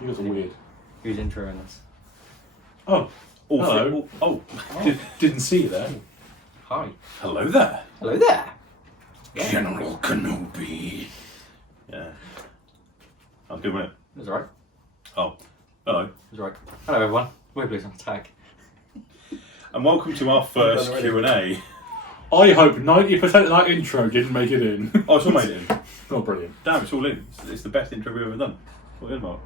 You guys are weird. Who's introing us? Oh, hello. Didn't see you there. Hi. Hello there. Hello there. Yeah. General Kenobi. Yeah. That was good, wasn't it? It was alright. Oh, hello. It was alright. Hello everyone. We're Blues on Tag. And welcome to our first Q&A. I hope 90% of that intro didn't make it in. Oh, it's all made it in. Oh, brilliant. Damn, it's all in. It's the best intro we've ever done. What are you about?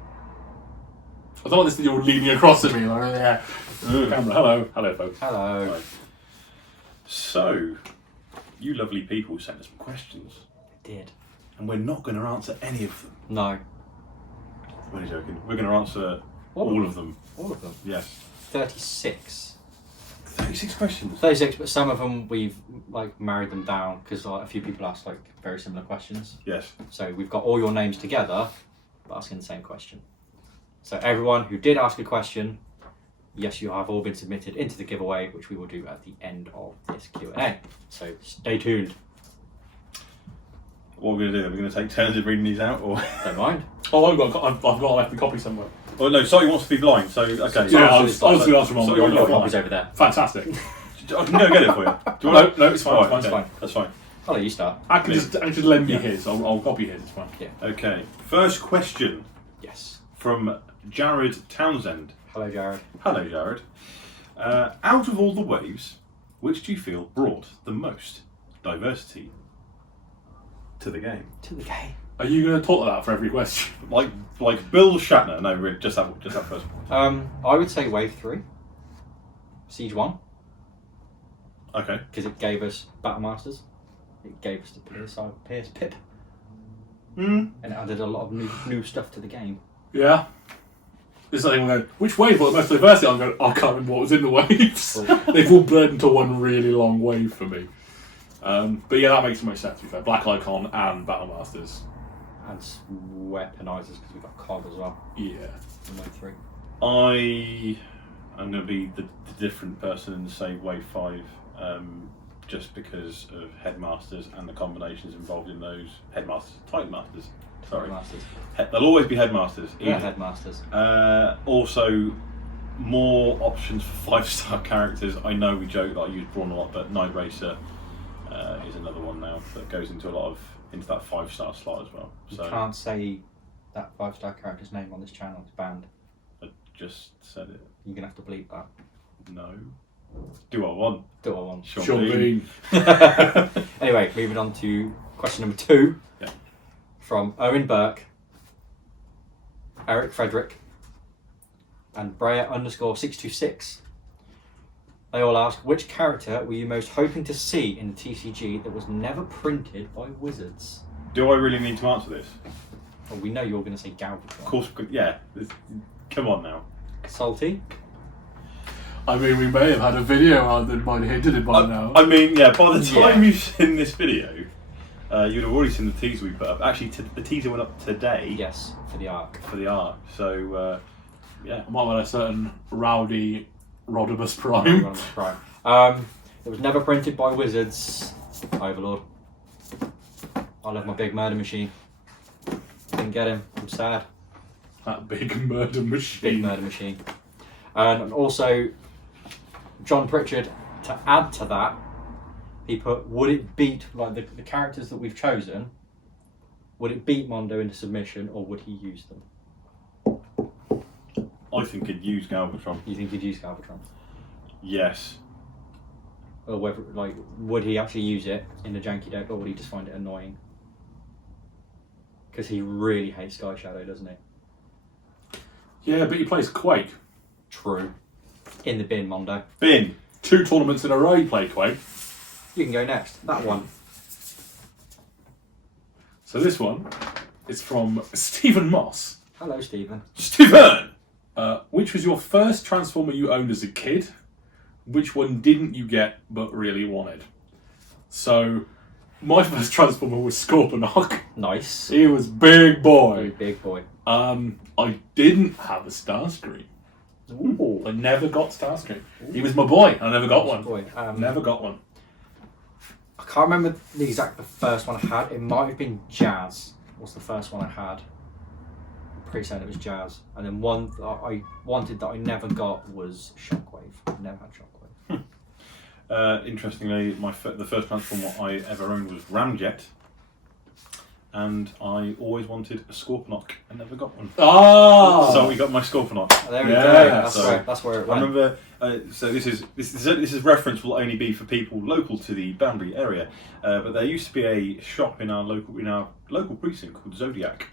I don't like this thing you're leaning across at me. Like, yeah. Camera. Hello. Hello, folks. Hello. Right. So, you lovely people sent us some questions. I did. And we're not going to answer any of them. No. I'm only joking. We're going to answer all of them. All of them. Yes. 36. 36 questions. 36, but some of them we've like married them down because a few people asked like very similar questions. Yes. So we've got all your names together, but asking the same question. So everyone who did ask a question, yes, you have all been submitted into the giveaway, which we will do at the end of this Q&A. So stay tuned. What are we going to do? Are we going to take turns of reading these out, or? Don't mind. Oh, I've got a left copy somewhere. Oh no, Sorry wants to be blind. So okay. Yeah, I was going to ask him on Sorry, the you're Copies over there. Fantastic. I can go get it for you. Do you want No, it's fine. Alright, It's okay, fine. That's fine. I'll let you start. I can just lend me his. I'll copy his. It's fine. Yeah. Okay. First question Yes. from Jared Townsend. Hello, Jared. Hello, Jared. Out of all the waves, which do you feel brought the most diversity to the game? To the game. Are you going to talk like that for every question? Like Bill Shatner? No, really, just that first one. I would say Wave 3. Siege 1. Okay. Because it gave us Battle Masters. It gave us the Pierce Pip. Hmm. And it added a lot of new stuff to the game. Yeah. This is the thing I'm going, which wave got the most diversity? I'm going, I can't remember what was in the waves. Cool. They've all blurred into one really long wave for me. But yeah, that makes the most sense, to be fair. Black Icon and Battle Masters. And weaponizers because we've got COG as well. Yeah. In Wave 3. I'm going to be the different person and say Wave 5, just because of Headmasters and the combinations involved in those. Headmasters, Titan Masters. Sorry. Headmasters. They'll always be Headmasters. Yeah, easy. Headmasters. Also, more options for 5-star characters. I know we joke that I use Brawn a lot, but Night Racer is another one now that goes into that 5-star slot as well. You So can't say that 5-star character's name on this channel. It's banned. I just said it. You're going to have to bleep that. No. Do I want? Do I want? Sean Bean. Anyway, moving on to question number 2. Yeah. From Owen Burke, Eric Frederick, and Brea_626. They all ask, which character were you most hoping to see in the TCG that was never printed by Wizards? Do I really need to answer this? Well, we know you're going to say Galvatron. Of course, yeah. Come on now. Salty? I mean, we may have had a video out that might have hinted it by now. I mean, yeah, by the time Yeah. you've seen this video, you'd have already seen the teaser we put up. Actually, the teaser went up today. Yes, for the arc. For the art. So, yeah. I might have had a certain rowdy Rodimus Prime. Right. It was never printed by Wizards. Overlord. I love my big murder machine. Didn't get him. I'm sad. That big murder machine. Big murder machine. And also, John Pritchard, to add to that, he put, would it beat, like the characters that we've chosen, would it beat Mondo into submission or would he use them? I think he'd use Galvatron. You think he'd use Galvatron? Yes. Or whether, like, would he actually use it in the janky deck or would he just find it annoying? Because he really hates Sky Shadow, doesn't he? Yeah, but he plays Quake. True. In the bin, Mondo. Bin. 2 tournaments in a row he played Quake. You can go next. That one. So this one is from Stephen Moss. Hello, Stephen. Stephen! Which was your first Transformer you owned as a kid? Which one didn't you get but really wanted? So, my first Transformer was Scorponok. Nice. He was big boy. Very big boy. I didn't have a Starscream. Ooh. I never got Starscream. He was my boy. I never got one. Boy. Never got one. I can't remember the first one I had. It might have been Jazz was the first one I had. pretty certain it was Jazz. And then one that I wanted that I never got was Shockwave. I never had Shockwave. Interestingly, the first Transformer I ever owned was Ramjet, and I always wanted a Scorponok and never got one. Oh! So we got my Scorponok. There we Yeah. go. That's where it I went. remember. So this is reference will only be for people local to the Banbury area, but there used to be a shop in our local precinct called Zodiac,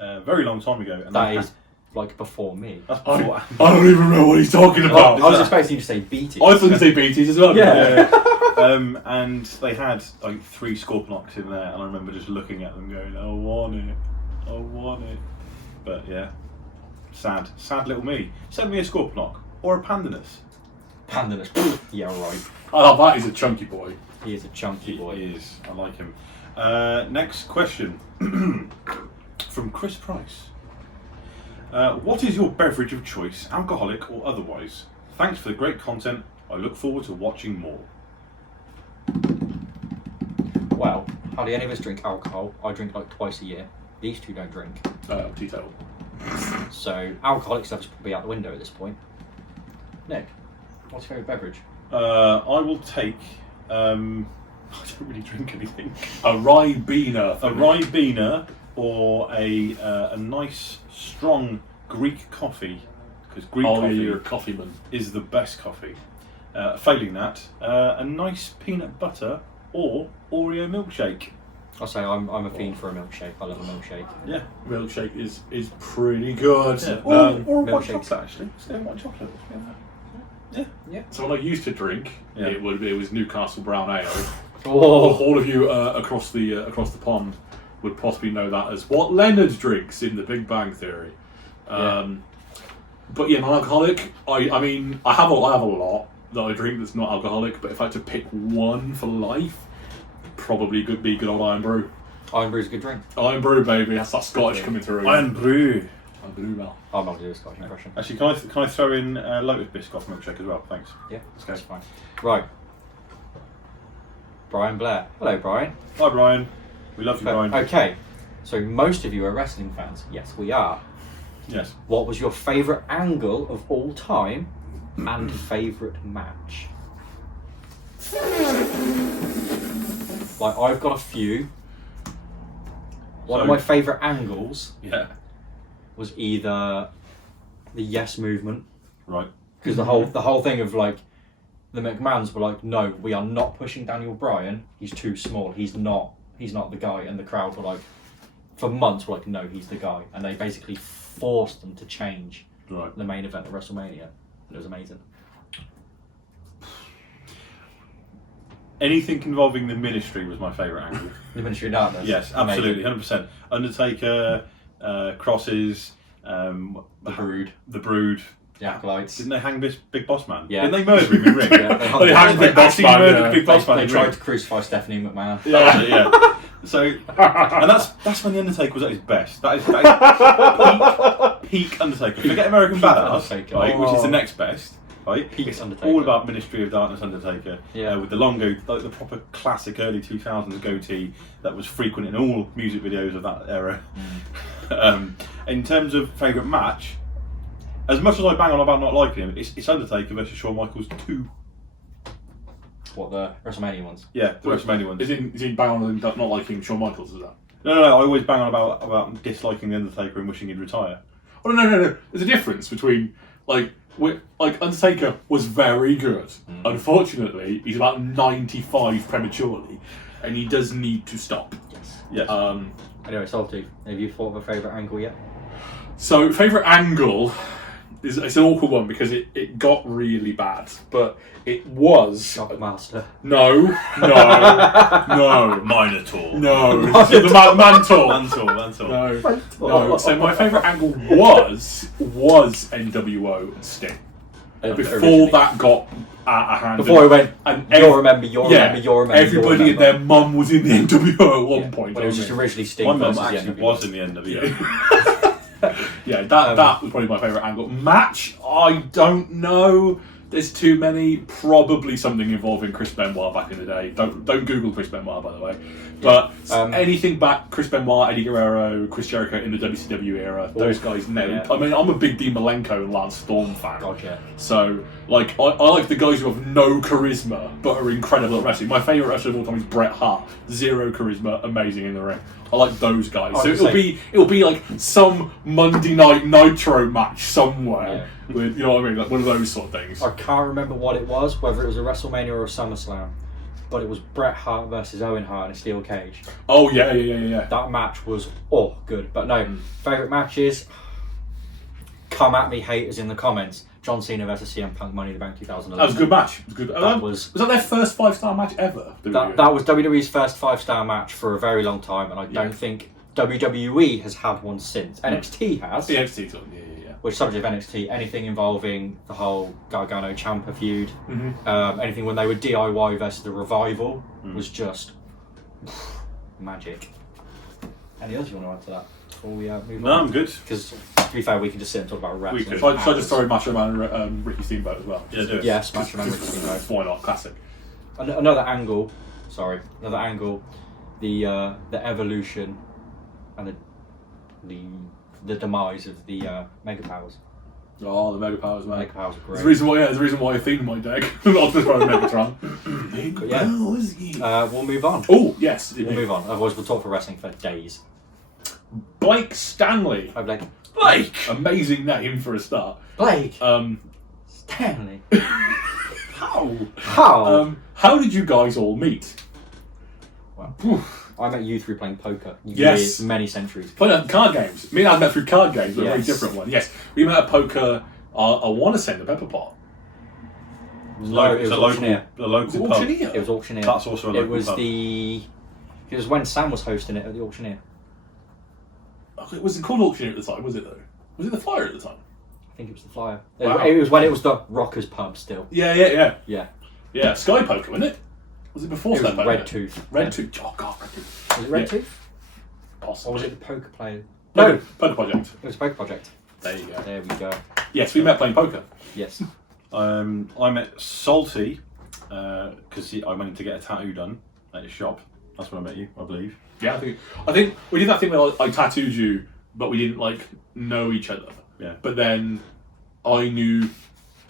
a very long time ago, and That is like before me. that's I before. don't even know what he's talking about. I was expecting you to say Beatty. I thought you'd say BTs as well. Yeah. And they had like 3 Scorponoks in there, and I remember just looking at them, going, "I want it." But yeah, sad little me. Send me a Scorponok or a Pandanus. Pandanus. Yeah, right. Oh, that is a chunky boy. He is a chunky boy. He is. I like him. Next question from Chris Price. What is your beverage of choice, alcoholic or otherwise? Thanks for the great content. I look forward to watching more. Well, hardly any of us drink alcohol. I drink like twice a year. These two don't drink. Teetotal. So alcoholic stuff is probably out the window at this point. Nick, what's your favourite beverage? I will take. I don't really drink anything. A Ribena. A Ribena or a nice strong Greek coffee, because Greek coffee you're a coffee man. is the best coffee. Failing that, a nice peanut butter or Oreo milkshake. I'll say I'm a fiend for a milkshake. I love a milkshake. Yeah, Milkshake is pretty good. yeah. Or a white milkshakes. chocolate actually. Stay on white chocolate. Yeah. So what I used to drink, Yeah. it was Newcastle Brown Ale. Oh, All of you across the pond would possibly know that as what Leonard drinks in The Big Bang Theory. But yeah, non-alcoholic. I mean, I have a lot that I drink that's not alcoholic. But if I had to pick one for life, probably could be good old Iron Brew. Iron Brew's a good drink. Iron Brew, baby. That's that Scottish coming through. Iron Brew. Iron Brew, Mel. I'm not doing a Scottish impression. Actually, can I throw in Lotus Biscoff milkshake as well? Thanks. Yeah, Let's that's go. fine. Right. Brian Blair. Hello, Brian. Hi Brian. We love you, Brian. Okay, so most of you are wrestling fans. Yes, we are. Yes. What was your favourite angle of all time and favourite match? Like, I've got a few. One of So- my favourite angles Yeah. was either the Yes movement, Right. because the whole thing of like the McMahons were like, no, we are not pushing Daniel Bryan. He's too small. He's not the guy. And the crowd were like, for months, were like, no, he's the guy. And they basically forced them to change Right. the main event of WrestleMania. And it was amazing. Anything involving the Ministry was my favourite angle. The Ministry of Darkness. Yes, Amazing. absolutely, 100%. Undertaker, Crosses, The Brood, the Brood. the Acolytes. Didn't they hang this Big Boss Man? Yeah. Didn't they murder him in ring? Yeah, They hanged They Big Boss actually Man, murdered yeah. Big Boss Man They in tried ring. to crucify Stephanie McMahon. That's it, yeah. So, and that's when the Undertaker was at his best. That is peak Undertaker. Forget American Peak Badass, Undertaker. right, which is the Oh. next best. Right, Peak it's Undertaker. all about Ministry of Darkness Undertaker. Yeah. With the long like the proper classic early 2000s goatee that was frequent in all music videos of that era. In terms of favourite match, as much as I bang on about not liking him, it's Undertaker versus Shawn Michaels 2. What, the WrestleMania ones? Yeah, the WrestleMania ones. Is he bang on not liking Shawn Michaels? Is that? No. I always bang on about disliking the Undertaker and wishing he'd retire. Oh no. There's a difference between Undertaker was very good. Unfortunately, he's about 95 prematurely, and he does need to stop. Yes. Anyway, Salty, have you thought of a favourite angle yet? So favourite angle is it's an awkward one because it got really bad, but it was Shockmaster. no. Minotaur. No, the Mantle. Mantle. No. So my favourite angle was NWO and Sting. Before that got out of hand. Before it went, and you'll remember, everybody and their mum was in the NWO at one point. But it was just originally Sting My mum versus the actually NWO. was in the NWO. Yeah, that was probably my favourite angle. Match, I don't know. There's too many. Probably something involving Chris Benoit back in the day. Don't Google Chris Benoit, by the way. But anything back, Chris Benoit, Eddie Guerrero, Chris Jericho in the WCW era, those guys nailed. Yeah. I mean, I'm a big Dean Malenko and Lance Storm fan. God, yeah. So, like, I like the guys who have no charisma but are incredible at wrestling. My favourite wrestler of all time is Bret Hart. Zero charisma, amazing in the ring. I like those guys. So it'll be like some Monday Night Nitro match somewhere. Yeah. With, you know what I mean? Like one of those sort of things. I can't remember what it was, whether it was a WrestleMania or a SummerSlam, but it was Bret Hart versus Owen Hart in a steel cage. Oh yeah. That match was good. But no, favourite matches. Come at me, haters in the comments. John Cena versus CM Punk, Money in the Bank 2011. That was a good match. It was good. Was that their first 5-star match ever? that was WWE's first 5-star match for a very long time, and I don't think WWE has had one since. NXT has. The NXT's on, yeah. Which, subject of NXT, anything involving the whole Gargano Ciampa feud, anything when they were DIY versus the Revival was just magic. Any others you want to add to that before we move on? No, I'm good. Because to be fair, we can just sit and talk about wrestling. So I just throw Macho Man and Ricky Steamboat as well. Yeah, do it. Yes, Macho Man, Ricky Steamboat. Why not? Classic. Another angle, the evolution and the demise of the Mega Powers. Oh, the Mega Powers, man. Mega Powers are great. There's the reason why I themed my deck. I'll just throw Megatron. But yeah, we'll move on. Oh, yes. We'll move on. Otherwise, we'll talk for wrestling for days. Blake Stanley. I'm like, Blake! Amazing name for a start. Blake! Stanley. How? How did you guys all meet? Well, I met you through playing poker. Yes. Many centuries. Playing card games. Me and I met through card games, but a very Yes. different one. Yes, we met at poker. I want to say in the Pepper Pot. No, it was auctioneer. A local pub. Auctioneer. It was auctioneer. That's also a local pub. It was when Sam was hosting it at the auctioneer. It wasn't called auctioneer at the time, was it though? Was it the Flyer at the time? I think it was the Flyer. Wow. It was when it was the Rockers pub still. Yeah. Yeah. Sky Poker, wasn't it? Was it before It was Sky Poker? Red Tooth. Red Tooth. Oh God, Red Tooth. Was it Red Yeah. Tooth? Possibly. Or was it the Poker Player? Poker Project. It was Poker Project. There you go. There we go. Yes, we met playing poker. Yes. I met Salty because I went to get a tattoo done at his shop. That's when I met you, I believe. Yeah, I think we did that thing where I tattooed you, but we didn't know each other. Yeah. But then I knew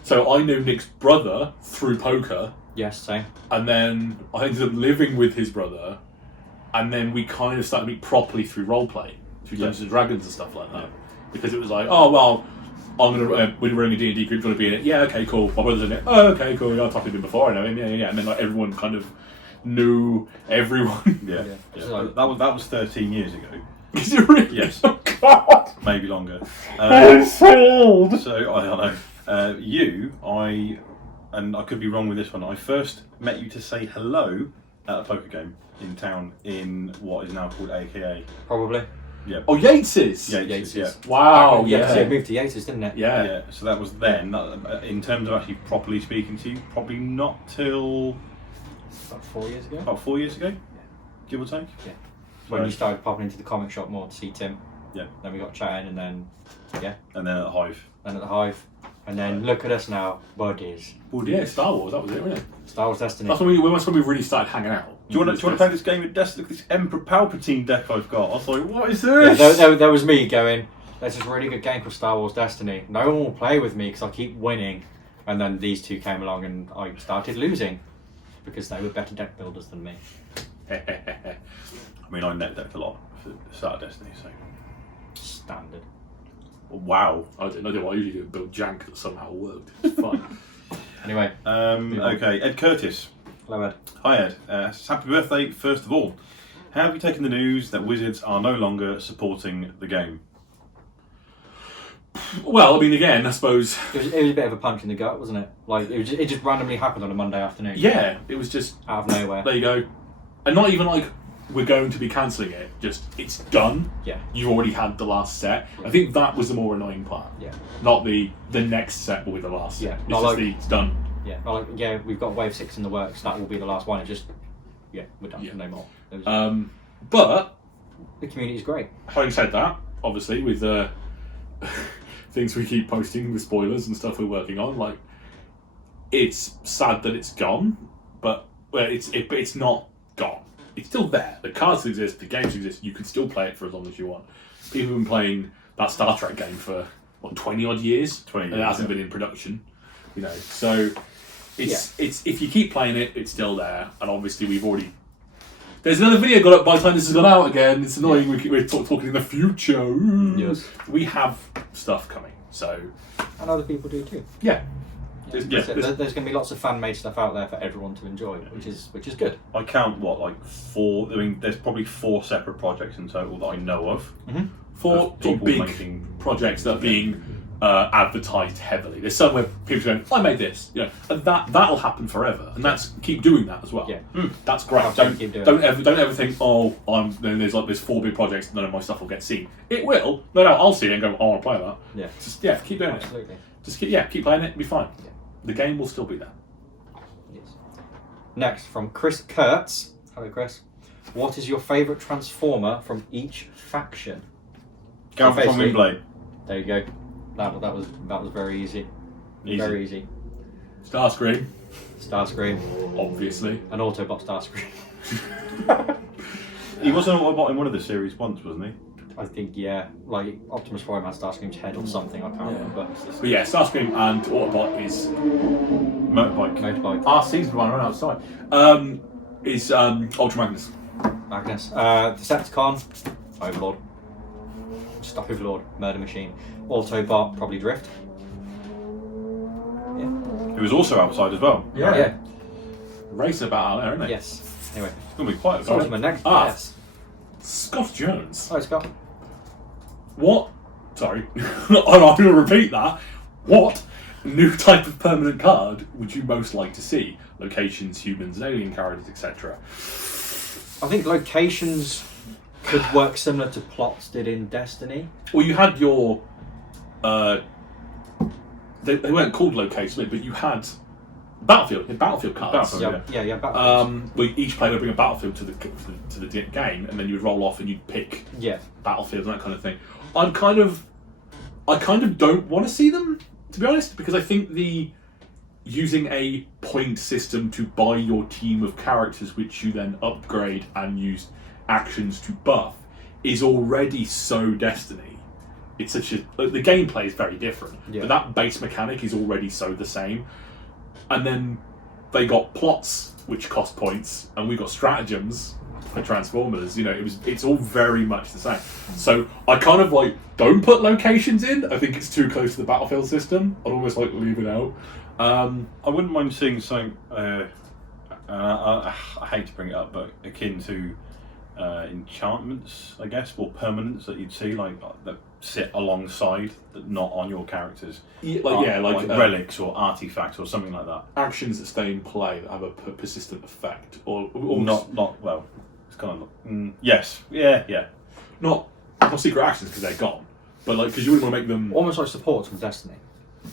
Nick's brother through poker, Yes, same. and then I ended up living with his brother, and then we kind of started to meet properly through roleplay, through Dungeons and Dragons and stuff like that. Because it was like, oh well, I'm gonna we're running a D&D group, gonna be in it. Yeah, okay, cool. My brother's in it. Oh, okay, cool. Yeah, I've talked to him before. I know him. Yeah. And then everyone kind of knew everyone. Yeah. So- That was 13 years ago. Is it really? Yes. Oh God. Maybe longer. I'm so old. So I don't know. And I could be wrong with this one. I first met you to say hello at a poker game in town in what is now called AKA. Probably. Yeah. Oh, Yates's. Yeah. Yates's. Yeah. Wow. Yeah, Yeah. it moved to Yates, didn't it? Yeah. Yeah. So that was then. In terms of actually properly speaking to you, probably not till About 4 years ago. about 4 years ago, give or take. Yeah. When So- you started popping into the comic shop more to see Tim. Yeah. Then we got chatting, and then And then at the Hive. at the Hive, and then look at us now, buddies. Yeah, Star Wars. That was it, wasn't it? Star Wars Destiny. That's when we really started hanging out. Do you want to play this game with Destiny? This Emperor Palpatine deck I've got. I was like, what is Yeah, this? there was me going, there's this really good game called Star Wars Destiny. No one will play with me because I keep winning. And then these two came along and I started losing because they were better deck builders than me. I mean, I net decked a lot for the start of Destiny, so. Standard. Wow. I didn't know what I usually do, build jank that somehow worked. It's fun. Anyway. Okay, Ed Curtis. Hello, Ed. Hi, Ed. Happy birthday, first of all. How have you taken the news that Wizards are no longer supporting the game? Well, I mean, again, I suppose. It was a bit of a punch in the gut, wasn't it? Like, it just randomly happened on a Monday afternoon. Yeah, it was just. Out of nowhere. There you go. And not even like we're going to be cancelling it, just it's done. Yeah. You've already had the last set. I think that was the more annoying part. Yeah. Not the next set will be the last set. Yeah, It's not just like- it's done. Yeah. Not like, we've got Wave 6 in the works, that will be the last one. It just, we're done. Yeah. No more. It was, But the community's great. having said that, obviously with the things we keep posting with spoilers and stuff we're working on, like it's sad that it's gone, but it's not gone. It's still there. The cards exist, the games exist. You can still play it for as long as you want. People have been playing that Star Trek game for 20 odd years. 20 years, and it hasn't been in production. So it's if you keep playing it, it's still there. And obviously we've already. There's another video got up by the time this has gone out again. It's annoying. We're talking in the future. Yes. We have stuff coming. So. And other people do too. Yeah. There's going to be lots of fan-made stuff out there for everyone to enjoy, which is good. I count like 4. I mean, there's probably 4 separate projects in total that I know of. Mm-hmm. 4 people big making projects that are being advertised heavily. There's some where people are going, I made this, and that'll happen forever, and keep doing that as well. Yeah. That's great. Keep doing Don't ever think, there's 4 big projects, none of my stuff will get seen. It will. No, I'll see it and go, I want to play that. Yeah. Just keep doing Absolutely. it. Just keep playing it. It'll be fine. Yeah. The game will still be there. Yes. Next, from Chris Kurtz. Hello, Chris. What is your favourite Transformer from each faction? Galvatron Basically- Windblade. There you go. That was very easy. Very easy. Starscream, Starscream, obviously. an Autobot Starscream. He was an Autobot in one of the series once, wasn't he? I think, yeah. Like, Optimus Prime had Starscream's head or something, I can't remember. But yeah, Starscream and Autobot is Motorbike. Motorbike. season one right outside. Is Ultra Magnus. Magnus. Decepticon, Overlord. Just Overlord, Murder Machine. Autobot, probably Drift. Yeah. He was also outside as well. Yeah. Race about out there, isn't it? Yes. Anyway. It's going to be quite a So fight. my next Ah. yes. Scott Jones. Oh, Scott. What? Sorry. I'm going to repeat that. What new type of permanent card would you most like to see? Locations, humans, and alien characters, etc. I think locations could work similar to plots did in Destiny. Well, you had your... they weren't called locations, but you had battlefield cards. Battlefield. Yeah, Battlefield. Where each player would bring a battlefield to the game, and then you'd roll off and you'd pick Yeah. battlefields and that kind of thing. I kind of don't want to see them, to be honest, because I think using a point system to buy your team of characters, which you then upgrade and use actions to buff, is already so Destiny. It's such the gameplay is very different, Yeah. but that base mechanic is already so the same. And then they got plots which cost points, and we got stratagems for Transformers. It's all very much the same. So I kind of don't put locations in. I think it's too close to the battlefield system. I'd almost leave it out. I wouldn't mind seeing something. I hate to bring it up, but akin to enchantments, I guess, or permanents that you'd see that sit alongside, that not on your characters. Like relics or artifacts or something like that. actions that stay in play that have a persistent effect, or Not well. It's kind of yes, yeah. not secret actions because they're gone, but because you wouldn't want to make them. Almost like supports from Destiny.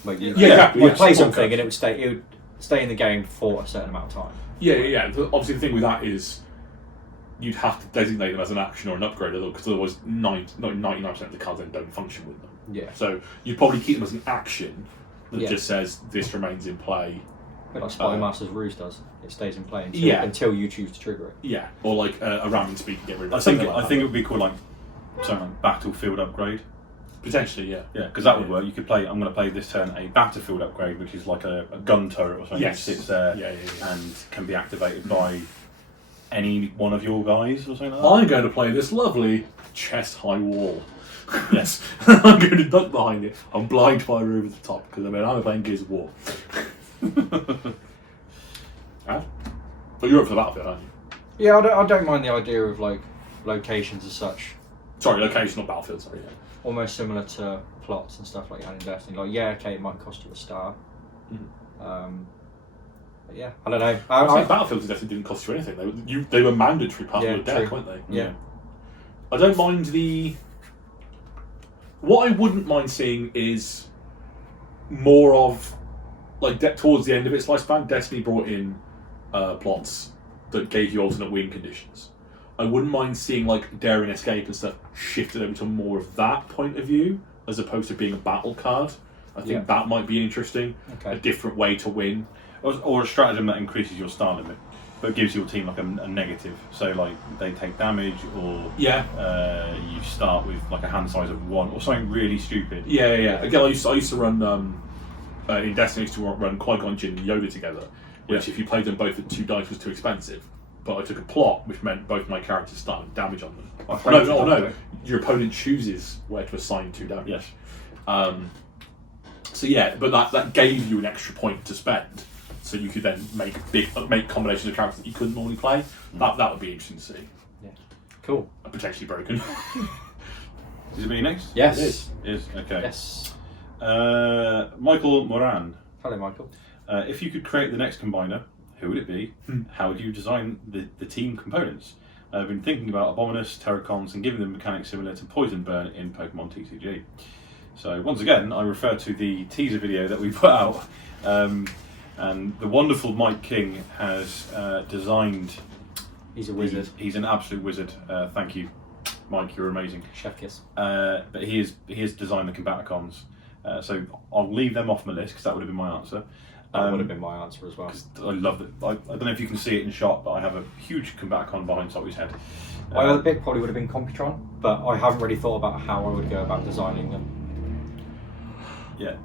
Like you, exactly, you'd yeah, play support something cards. and it would stay in the game for a certain amount of time. Yeah. Obviously, the thing with that is you'd have to designate them as an action or an upgrade, because otherwise 99% of the cards then don't function with them. Yeah. So you'd probably keep them as an action that Yeah. just says this remains in play. A bit like Spymaster's Ruse does. It stays in play Yeah. until you choose to trigger it. Yeah, or like a ramming speed to get rid of I it. think something like it would be cool, something like battlefield upgrade. potentially, yeah. Yeah, because that would work. You could play. I'm going to play this turn a battlefield upgrade, which is like a gun turret or something Yes. that sits there Yeah. and can be activated by any one of your guys or something like that. I'm going to play this lovely chest-high wall. Yes, I'm going to duck behind it. I'm blind fire over the top because I'm playing Gears of War. But you're up for the battlefield, aren't you? Yeah, I don't mind the idea of locations as such. Sorry, location, not battlefield. Sorry. Yeah. Almost similar to plots and stuff like that in Destiny. It might cost you a star. But yeah, I don't know. I think Battlefields definitely didn't cost you anything. They were mandatory part of the deck, weren't they? Yeah. I don't mind what I wouldn't mind seeing is more of towards the end of its lifespan, Destiny brought in plots that gave you alternate win conditions. I wouldn't mind seeing Daring Escape and stuff shifted over to more of that point of view as opposed to being a battle card. I think that might be interesting. Okay. A different way to win. or a stratagem that increases your star limit, but gives your team like a negative. So like they take damage, or you start with like a hand size of 1 or something really stupid. Yeah. Again, I used to run in Destiny. I used to run Qui-Gon Jinn and Yoda together, which if you played them both at 2 dice was too expensive. But I took a plot, which meant both my characters started damage on them. No. Your opponent chooses where to assign 2 damage. Yes. So yeah, but that gave you an extra point to spend, so you could then make combinations of characters that you couldn't normally play. That would be interesting to see. Yeah. Cool. Potentially broken. Is it me next? Yes. It is. Okay. Yes. Michael Moran. Hello, Michael. If you could create the next combiner, who would it be? How would you design the team components? I've been thinking about Abominus, Terracons, and giving them mechanics similar to Poison Burn in Pokemon TCG. So once again, I refer to the teaser video that we put out, and the wonderful Mike King has designed. He's a wizard. He's an absolute wizard. Thank you, Mike. You're amazing. Chef kiss. But he has designed the Combaticons. So I'll leave them off my list because that would have been my answer. That would have been my answer as well. I love it. I don't know if you can see it in shot, but I have a huge Combaticon behind Salty's head. My other pick probably would have been Computron, but I haven't really thought about how I would go about designing them. Yeah.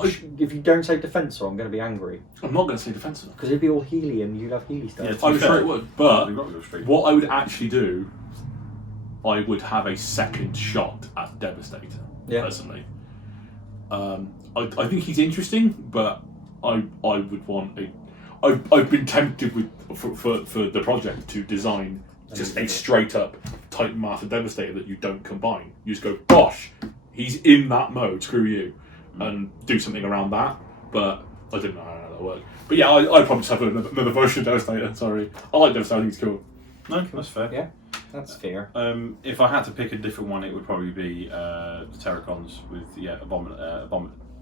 If you don't say Defensor, I'm going to be angry. I'm not going to say Defensor. Because it'd be all Healy and you love Healy stuff. Yeah, I'm sure it would, but You've got to go straight. what I would actually do, I would have a second shot at Devastator, personally. I think he's interesting, but I would want a... I've been tempted for the project to design just a straight up Titan Master Devastator that you don't combine. You just go, gosh, he's in that mode, screw you, and do something around that. But I didn't know how that worked. But yeah, I'd probably just have another version of Devastator. Sorry, I like Devastator. I think it's cool. No, that's fair. Yeah, that's fair. If I had to pick a different one, it would probably be the Terracons with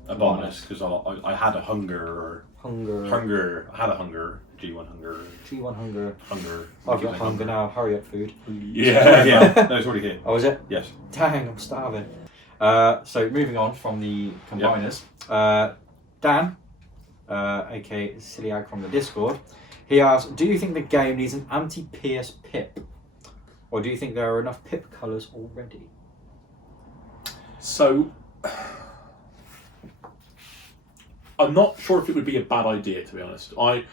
Abominus, because I had a hunger. I had a hunger. G1 hunger. G1 hunger. Hunger. I've got hunger now. Hurry up, food. Yeah. No, it's already here. Oh, is it? Yes. Dang, I'm starving. So moving on from the combiners, Dan, aka Ciliag from the Discord, he asks, do you think the game needs an anti-pierce pip? Or do you think there are enough pip colours already? So, I'm not sure if it would be a bad idea, to be honest. I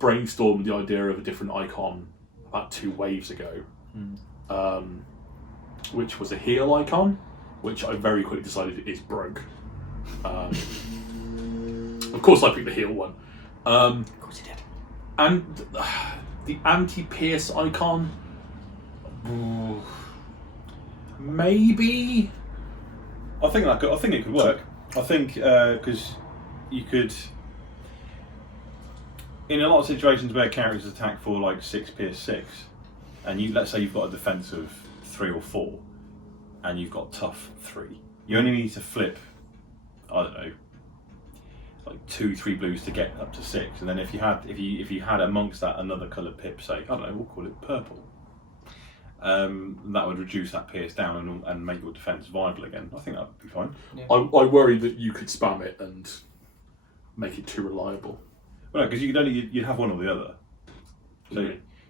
brainstormed the idea of a different icon about 2 waves ago, which was a heal icon, which I very quickly decided is broke. Of course I picked the heal one. Of course you did. And the anti-pierce icon, maybe. I think it could work. I think because you could, in a lot of situations where characters attack for like 6 pierce 6, and let's say you've got a defense of 3 or 4, and you've got tough 3, you only need to flip, I don't know, like 2-3 blues to get up to 6, and then if you had amongst that another coloured pip, say, I don't know, we'll call it purple. That would reduce that pierce down and make your defence viable again. I think that would be fine. Yeah. I worry that you could spam it and make it too reliable. Well, no, because you'd have one or the other.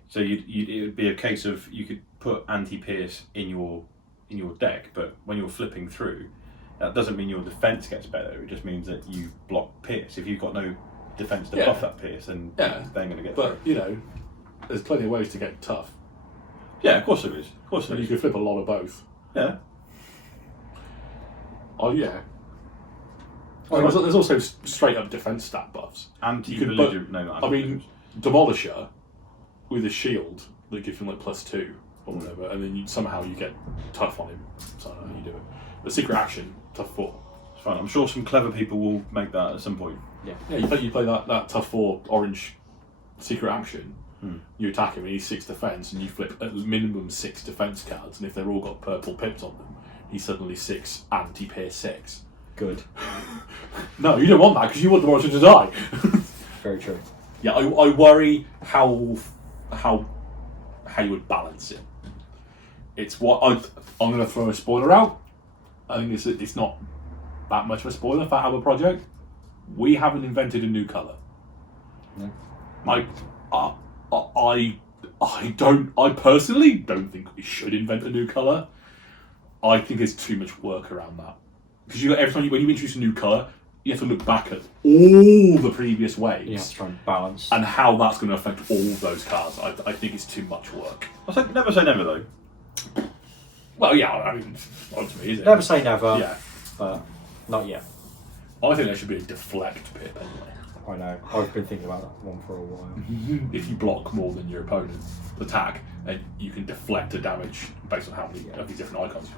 So it would be a case of you could put anti-pierce in your deck, but when you're flipping through, that doesn't mean your defence gets better. It just means that you block pierce. If you've got no defence to buff that pierce, then they're going to get through. But you know, there's plenty of ways to get tough. Yeah, of course there is. Of course there And is. you can flip a lot of both. Yeah. Oh yeah. There's also straight up defense stat buffs. Anti-belligerent. No, not I mean, Demolisher with a shield that gives him like +2 or whatever, and then somehow you get tough on him. So I don't know how you do it. The secret action, tough 4. It's fine. I'm sure some clever people will make that at some point. Yeah, you play that tough 4 orange secret action. You attack him and he's 6 defense, and you flip at minimum 6 defense cards, and if they've all got purple pips on them, he's suddenly 6 anti-pierce 6. Good. No, you don't want that because you want the monster to die. Very true. Yeah, I worry how you would balance it. It's what I'm going to throw a spoiler out. I think it's not that much of a spoiler for our project, we haven't invented a new colour. No. Like, I personally don't think we should invent a new colour. I think there's too much work around that. Because every time when you introduce a new colour, you have to look back at all the previous waves. You have to try and balance. And how that's going to affect all of those cards. I think it's too much work. Never say never, though. Well, yeah, I mean, ultimately, is it? Never say never. Yeah. But not yet. I think there should be a deflect pip anyway. I know. I've been thinking about that one for a while. If you block more than your opponent's attack, and you can deflect the damage based on how many of these different icons.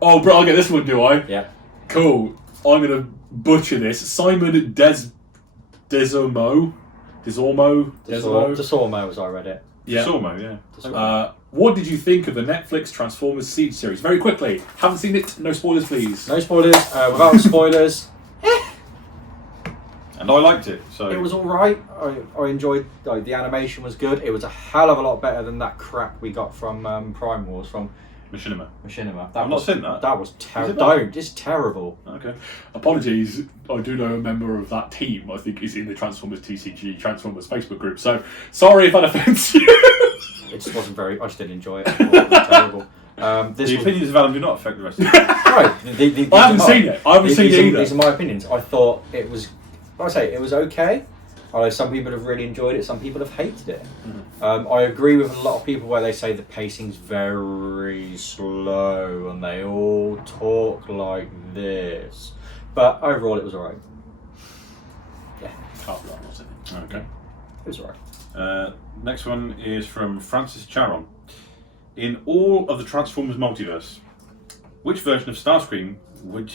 Oh, bro, I'll get this one, do I? Yeah. Cool. I'm going to butcher this. Simon Desormeaux, Desormeaux, as I read it. Yeah. Sormo, yeah. What did you think of the Netflix Transformers Siege series? Very quickly. Haven't seen it. No spoilers, please. No spoilers. Without spoilers. And I liked it, so... It was alright. I enjoyed... the animation was good. It was a hell of a lot better than that crap we got from Prime Wars, from... Machinima. I've not seen that. That was terrible. Don't. It's terrible. Okay. Apologies. I do know a member of that team, I think, is in the Transformers TCG Transformers Facebook group, so sorry if that offends you. It just wasn't very... I just didn't enjoy it. I thought it was terrible. The opinions of Adam do not affect the rest of it. Right. I haven't seen it. I haven't seen it either. These are my opinions. I thought it was... Like I say, it was okay. Although some people have really enjoyed it, some people have hated it. Mm-hmm. I agree with a lot of people where they say the pacing's very slow and they all talk like this. But overall, it was alright. Yeah. Okay. It was alright. Next one is from Francis Charon. In all of the Transformers multiverse, which version of Starscream would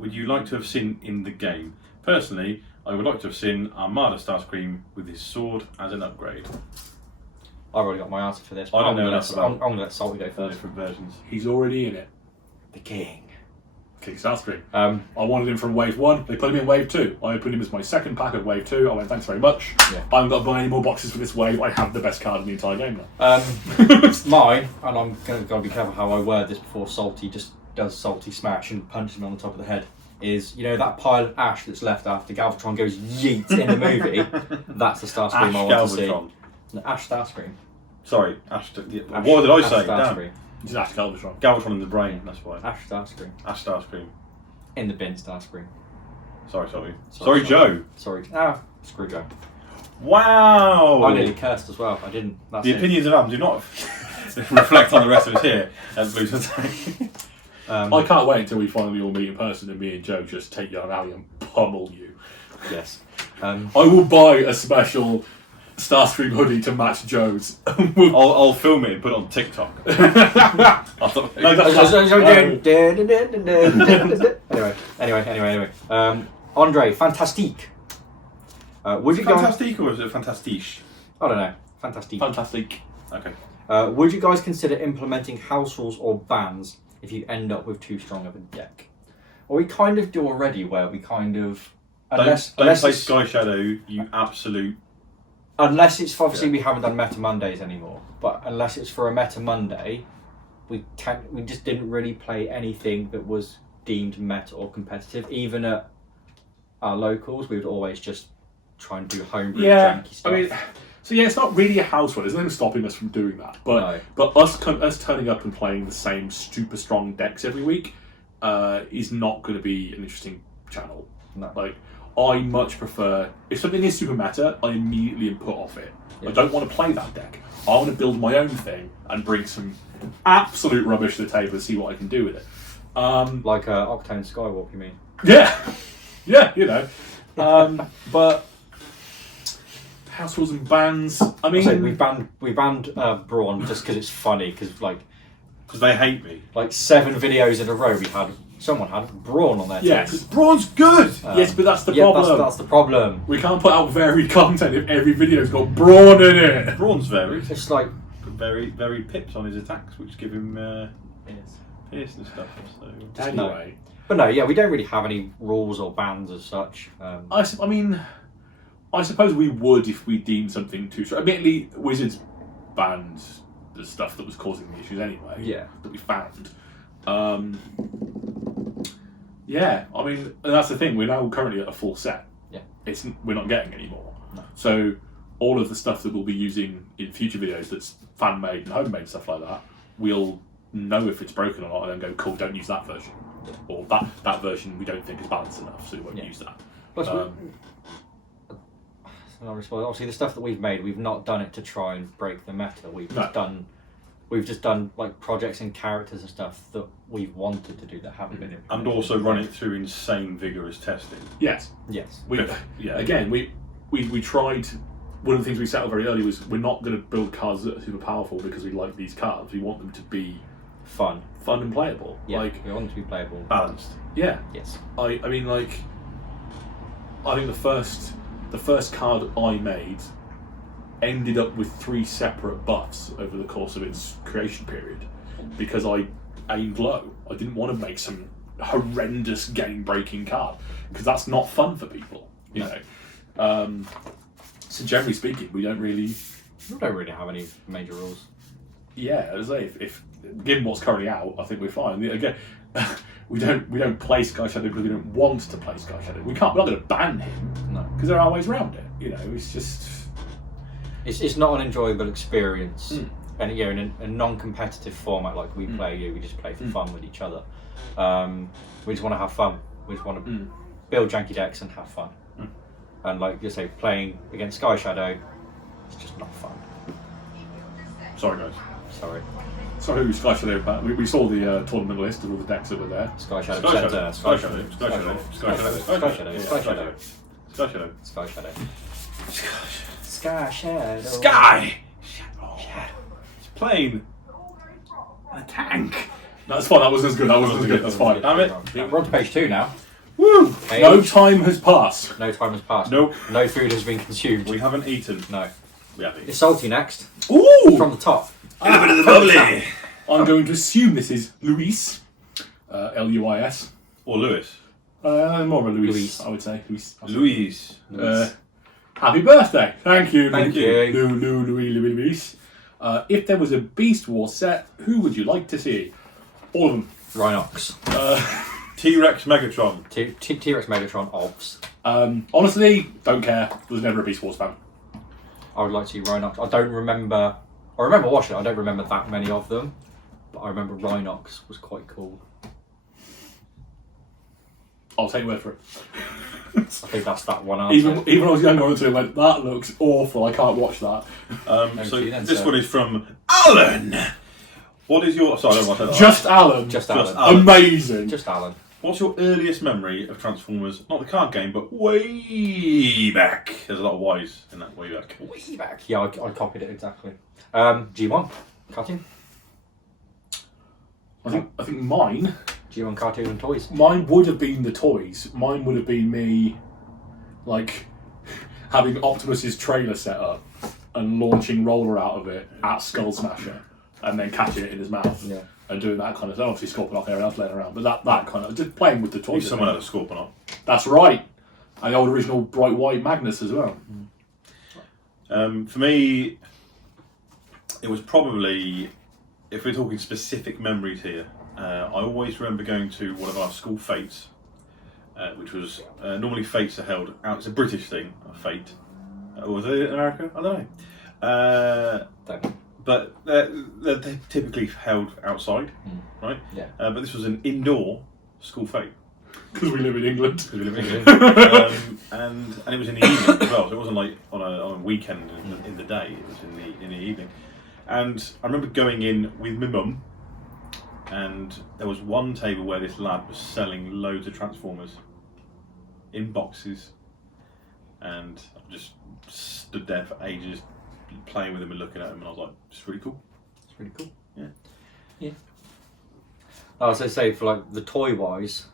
you like to have seen in the game? Personally, I would like to have seen Armada Starscream with his sword as an upgrade. I've already got my answer for this. I don't know enough about I'm going to let Salty go first. different versions. He's already in it. The King. King Starscream. Um, I wanted him from Wave 1. They put him in Wave 2. I put him as my second pack of Wave 2. I went, thanks very much. Yeah. I haven't got to buy any more boxes for this wave. I have the best card in the entire game now. Mine, and I'm going to be careful how I word this before Salty just does Salty smash and punches him on the top of the head, is, that pile of ash that's left after Galvatron goes yeet in the movie? That's the Starscream Ash I want to see. Galvatron. No, Ash Starscream. Sorry, Ash. What did I say? Starscream. He's Ash Galvatron. Galvatron in the brain, that's why. Ash Starscream. Ash Starscream. In the bin Starscream. Sorry, Joe. Sorry. Screw Joe. Wow! I nearly cursed as well. I didn't. That's The it. opinions of Adam do not reflect on the rest of us here at Blues Attack. I can't wait until we finally all meet in person and me and Joe just take you on alley and pummel you. Yes. I will buy a special Starscream hoodie to match Joe's. I'll film it and put it on TikTok. Anyway. Andre, fantastique. Would you Fantastique or is it fantastiche? I don't know. Fantastique. Fantastic. Okay. Would you guys consider implementing house rules or bans if you end up with too strong of a deck? Well, we kind of do already, where we kind of Don't play Sky Shadow, you absolute. Unless it's obviously we haven't done Meta Mondays anymore, but unless it's for a Meta Monday, we just didn't really play anything that was deemed meta or competitive. Even at our locals, we would always just try and do homebrew janky stuff. I mean, so yeah, it's not really a house rule. There's nothing stopping us from doing that. But us turning up and playing the same super strong decks every week is not going to be an interesting channel. No. Like, I much prefer, if something is super meta, I immediately am put off it. Yeah. I don't want to play that deck. I want to build my own thing and bring some absolute rubbish to the table and see what I can do with it. Like Octane Skywalk, you mean? Yeah, but house rules and bans. I mean, we banned Brawn just because it's funny. Because they hate me. Like 7 videos in a row, someone had Brawn on their team. yes, Brawn's good! yes, but that's the problem. That's the problem. We can't put out varied content if every video's got Brawn in it. Brawn's varied. It's like Very, very pips on his attacks, which give him pierce and stuff. So. Anyway. But no, yeah, we don't really have any rules or bans as such. I mean, I suppose we would if we deemed something too strong. Admittedly, Wizards banned the stuff that was causing the issues anyway. Yeah. That we found. Yeah, I mean, that's the thing. We're now currently at a full set. Yeah. We're not getting any more. No. So all of the stuff that we'll be using in future videos that's fan made and homemade stuff like that, we'll know if it's broken or not, and then go, cool, don't use that version, or that version we don't think is balanced enough, so we won't use that. Plus, obviously, the stuff that we've made, we've not done it to try and break the meta. We've just done like projects and characters and stuff that we've wanted to do that haven't been. And also run it through insane vigorous testing. Yes. Yes. Again, we tried. One of the things we set up very early was we're not going to build cards that are super powerful because we like these cards. We want them to be fun and playable. Yeah, we want them to be playable, balanced. Yeah. Yes. I mean, like, I think the first card I made ended up with 3 separate buffs over the course of its creation period because I aimed low. I didn't want to make some horrendous game-breaking card because that's not fun for people, you know. So generally speaking, we don't really have any major rules. Yeah, as I say, if given what's currently out, I think we're fine. Again, we don't play Sky Shadow because we don't want to play Sky Shadow. We're not going to ban him, no, because there are ways around it. You know, it's just it's not an enjoyable experience, and in a non-competitive format like we play. We just play for fun with each other. We just want to have fun. We just want to build janky decks and have fun. And like you say, playing against Sky Shadow, it's just not fun. Sorry, guys. Sorry. Sorry, Sky Shadow. We saw the tournament list of all the decks that were there. Sky Shadow Sky Centre. Sky Shadow. Sky Shadow. Sky Shadow. Sky Shadow. Sky Shadow. Sky Shadow. Sky Shadow. Sky Shadow. Sky Shadow. It's playing a tank. That's fine. That wasn't as good. That wasn't as good. That's fine. Damn it. We're on to page 2 now. Woo! No time has passed. No time has passed. Nope. No food has been consumed. We haven't eaten. No. We have eaten. It's salty next. Ooh! From the top. A bit of the bubbly. I'm going to assume this is Luis. Luis. Or Lewis. More of a Luis, Luis. I would say. Louise. Happy birthday. Thank you. Thank you. Luis. If there was a Beast Wars set, who would you like to see? All of them. Rhinox. T-Rex Megatron. T-Rex Megatron Obs. Honestly, don't care. Was never a Beast Wars fan. I would like to see Rhinox. I remember watching it. I don't remember that many of them, but I remember Rhinox was quite cool. I'll take your word for it. I think that's that one answer. Even when I was younger, I went, that looks awful. I can't watch that. So this one is from Alan. What is your... Sorry, I don't want to say that. Just Alan. Just Alan. Amazing. Just Alan. What's your earliest memory of Transformers? Not the card game, but way back. There's a lot of Y's in that way back. Way back. Yeah, I copied it exactly. G1 cartoon. I think mine. G1 cartoon and toys. Mine would have been the toys. Mine would have been me, like, having Optimus's trailer set up and launching Roller out of it at Skull Smasher, and then catching it in his mouth. Yeah. And doing that kind of stuff. Obviously, Scorponok and everyone else laying around, but that kind of just playing with the toys. Someone had a Scorponok. That's right. And the old original bright white Magnus as well. For me, it was probably, if we're talking specific memories here, I always remember going to one of our school fetes, which was normally fetes are held out. It's a British thing, a fete. Or was it in America? I don't know. But they're typically held outside, right? Yeah. But this was an indoor school fete. Because we live in England. Because we live in England. And it was in the evening as well, so it wasn't like on a weekend in the day, it was in the evening. And I remember going in with my mum, and there was one table where this lad was selling loads of Transformers in boxes, and I just stood there for ages playing with him and looking at him, and I was like, it's really cool. It's really cool. Yeah. Yeah. As I say, for like the toy wise,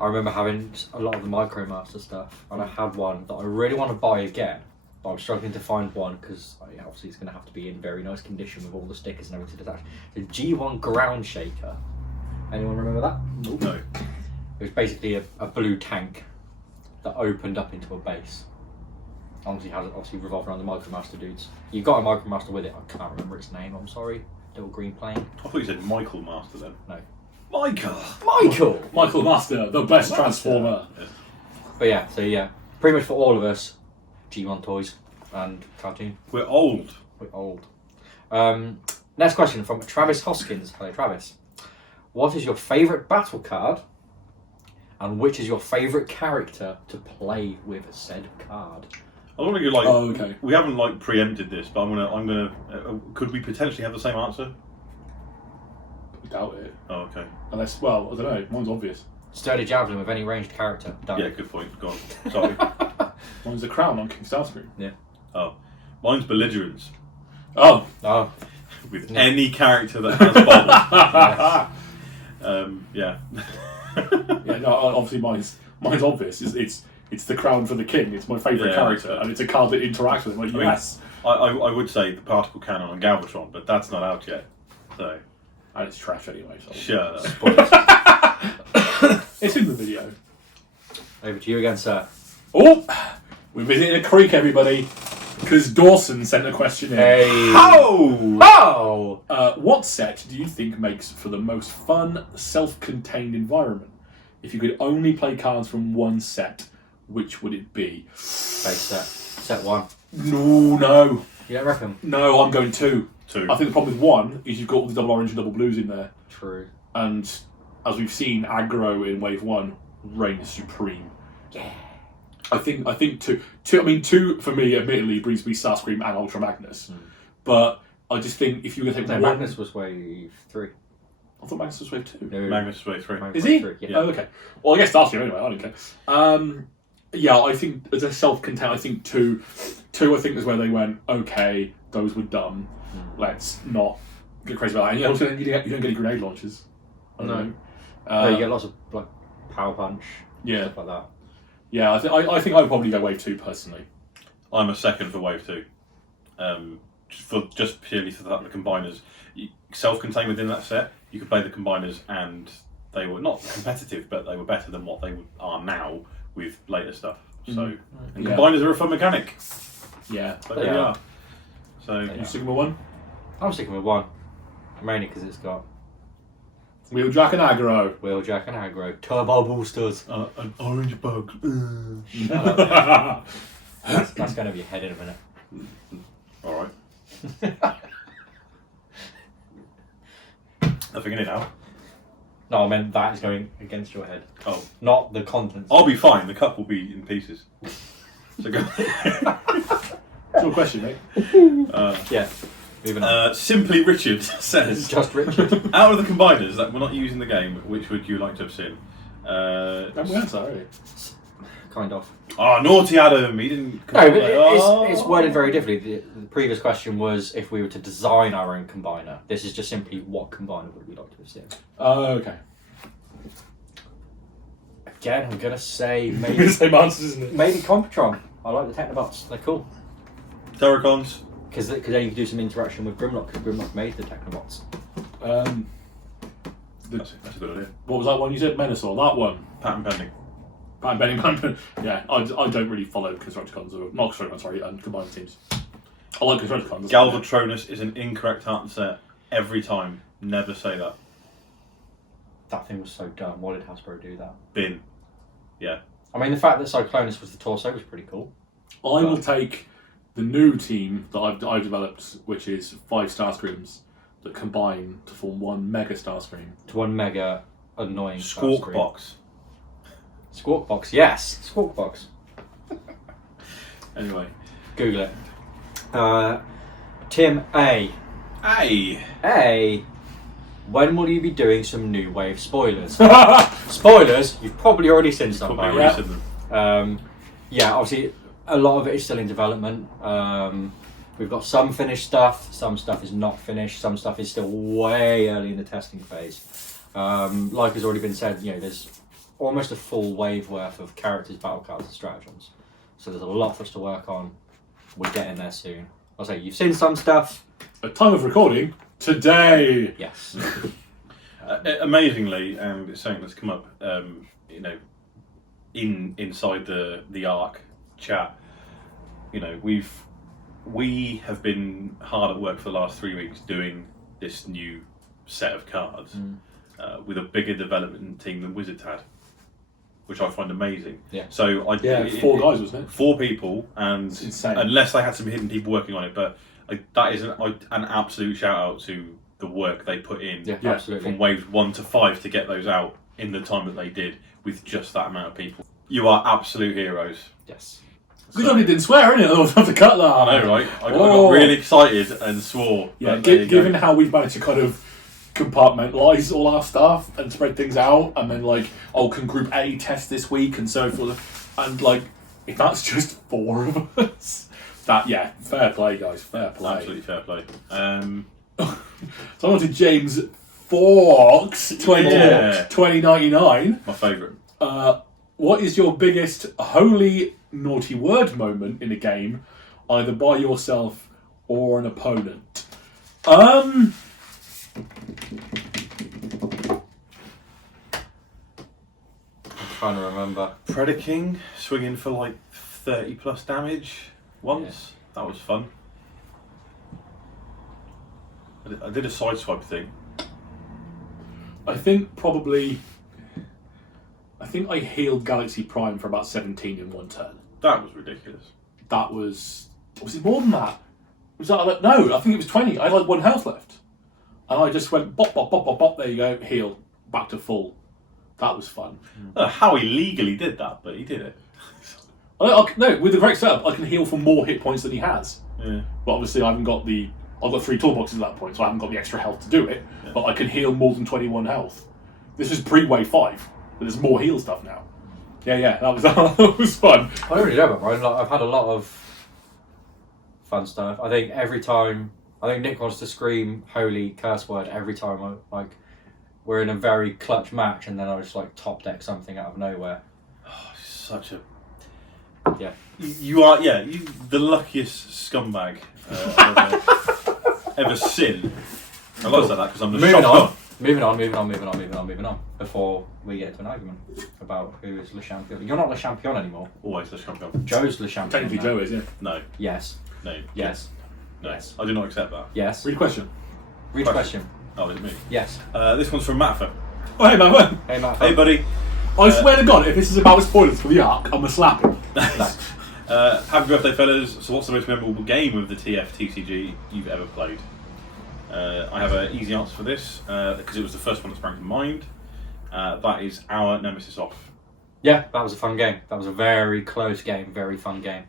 I remember having a lot of the MicroMaster stuff, and I had one that I really want to buy again, but I'm struggling to find one because obviously it's going to have to be in very nice condition with all the stickers and everything attached. The G1 Ground Shaker. Anyone remember that? No. It was basically a blue tank that opened up into a base. Obviously revolved around the MicroMaster dudes. You got a MicroMaster with it. I can't remember its name. I'm sorry. little green plane. I thought you said Michael Master then. No. Michael! Michael Master, the best Transformer. But yeah, so yeah, pretty much for all of us, G1 toys and cartoon. We're old. We're old. Next question from Travis Hoskins. Hello, Travis. What is your favourite battle card, and which is your favourite character to play with said card? I want to go like. Oh, okay. We haven't like preempted this, but I'm gonna. Could we potentially have the same answer? I doubt it. Oh, okay. Unless, well, I don't know. Mine's obvious. Sturdy Javelin with any ranged character. Done. Yeah, good point. Go on. Sorry. Mine's a crown on King Starscream. Yeah. Oh, mine's Belligerence Oh. Oh. with Yeah. any character that has bombs. Yeah. Yeah, no, obviously mine's obvious. It's the crown for the king. It's my favourite Yeah, character, so- and it's a card that interacts with him. Like, I mean, yes. I would say the particle cannon on Galvatron, but that's not out yet. So And it's trash anyway. So. sure. It's in the video. Over to you again, sir. Oh, we're visiting a creek, everybody, because Dawson sent a question in. Hey. Oh! Oh! What set do you think makes for the most fun, self-contained environment? If you could only play cards from one set, which would it be? Base set. Set one. No. You don't reckon? No, I'm going two. Two. I think the problem with one is you've got all the double orange and double blues in there. True. And as we've seen, aggro in wave one reigns supreme. Yeah. I think two. I mean, two for me, admittedly, brings me Starscream and Ultra Magnus. But I just think if you were going to take No, one, Magnus was wave 3. I thought Magnus was wave two. No. Magnus Way 3. Magnus Is wave he? 3, yeah. Oh, okay. Well, I guess Starscream anyway. I don't care. Yeah, I think as a self-contained, I think two. I think is where they went. Okay, those were dumb. Let's not get crazy about that. And also, you don't get any grenade launches. I don't No. know. No, you get lots of like power punch, Yeah. stuff like that. Yeah, I think I would probably go wave two personally. I'm a second for Wave 2. Just purely for the combiners. Self-contained within that set, you could play the combiners and they were not competitive, but they were better than what they are now with later stuff. So, and Yeah. combiners are a fun mechanic. Yeah. But there we Yeah. are. So, You sticking with one? I'm sticking with one. Mainly because it's got Wheeljack and aggro. Wheeljack and aggro. Turbo boosters. an orange bug. Shut up, man. That's going to be your head in a minute. Alright. Nothing in it now. No, I meant that is going against your head. Oh. Not the contents. I'll be fine. The cup will be in pieces. So go. It's your question, mate. Yeah. Moving on. Simply Richard says, Just Richard. out of the combiners that we're not using the game, which would you like to have seen? Haven't we answered already? Kind of. Oh, naughty Adam! He didn't. No, but Oh. it's worded very differently. The previous question was if we were to design our own combiner. This is just simply what combiner would we like to have seen. Oh, okay. Again, I'm gonna say The maybe same answers, isn't it? maybe Computron. I like the Technobots. They're cool Terracons. because then you can do some interaction with Grimlock. Because Grimlock made the Technobots. That's a good idea. What was that one you said? Menasor. That one. Patent pending. Benny. Yeah, I don't really follow Constructicons or not Constructicons, sorry, and combined teams. I like Constructicons. Galvatronus is an incorrect answer every time. Never say that. That thing was so dumb. Why did Hasbro do that? Bin. Yeah. I mean, the fact that Cyclonus was the torso was pretty cool. I will take the new team that I've developed, which is 5 Starscreams that combine to form one Mega Starscream. To one mega annoying Squawk Starscream. box. Squawk box, yes. Squawk box. Anyway. Google it. Tim A. Hey. When will you be doing some new wave spoilers? Spoilers, you've probably already seen some. Probably by now. recent them. Yeah, obviously a lot of it is still in development. We've got some finished stuff, some stuff is not finished, some stuff is still way early in the testing phase. Like has already been said, there's almost a full wave worth of characters, battle cards, and stratagems. So there's a lot for us to work on. We're getting there soon. I'll say you've seen some stuff. At time of recording, today. Yes. Amazingly, and it's something that's come up, inside the ARC chat. We have been hard at work for the last 3 weeks doing this new set of cards with a bigger development team than Wizards had, which I find amazing. Yeah. So four guys, wasn't it? 4 people, and It's insane. unless they had some hidden people working on it, but that is an absolute shout out to the work they put in. Yeah, Yeah, absolutely. From waves 1 to 5 to get those out in the time that they did with just that amount of people. You are absolute heroes. Yes. Good job you didn't swear, innit? Otherwise I have to cut that. I know, right? I got really excited and swore. Yeah, but there you go. given how we've managed to kind of compartmentalise all our stuff and spread things out, and then can Group A test this week and so forth, and if that's just 4 of us, fair play, guys, fair play. Absolutely fair play. So on to James Fawkes, 2099. My favourite. What is your biggest holy naughty word moment in a game, either by yourself or an opponent? Trying to remember. Predaking, swinging for 30 plus damage once. That was fun. I did a sideswipe thing. I think I healed Galaxy Prime for about 17 in one turn. That was ridiculous. That was it more than that? Was that no? I think it was 20. I had 1 health left, and I just went bop bop bop bop bop. There you go, heal back to full. That was fun. I don't know how he legally did that, but he did it. No, with the correct setup, I can heal for more hit points than he has. Yeah. But obviously, I've got 3 toolboxes at that point, so I haven't got the extra health to do it. Yeah. But I can heal more than 21 health. This is pre-wave 5, but there's more heal stuff now. Yeah, that was fun. I don't really know about mine. I've had a lot of fun stuff. I think Nick wants to scream holy curse word every time we're in a very clutch match, and then I just top deck something out of nowhere. Oh, such a... Yeah. You are, the luckiest scumbag ever seen. I like that because I'm the Moving on. Before we get into an argument about who is Le Champion. You're not Le Champion anymore. Always Le Champion. Joe's Le Champion. Technically, Joe is, yeah. No. Yes. No. Yes. No. Yes. I do not accept that. Yes. Read a question. Read the question. Oh, is it me? Yes. This one's from Matfa. Oh, hey, man. Hey, Matt. Hey, buddy. I swear to God, if this is about spoilers for the Ark, I'm going to slap him. Happy birthday, fellas. So what's the most memorable game of the TCG you've ever played? I have an easy answer for this, because it was the first one that sprang to mind. That is our Nemesis Off. Yeah, that was a fun game. That was a very close game, very fun game.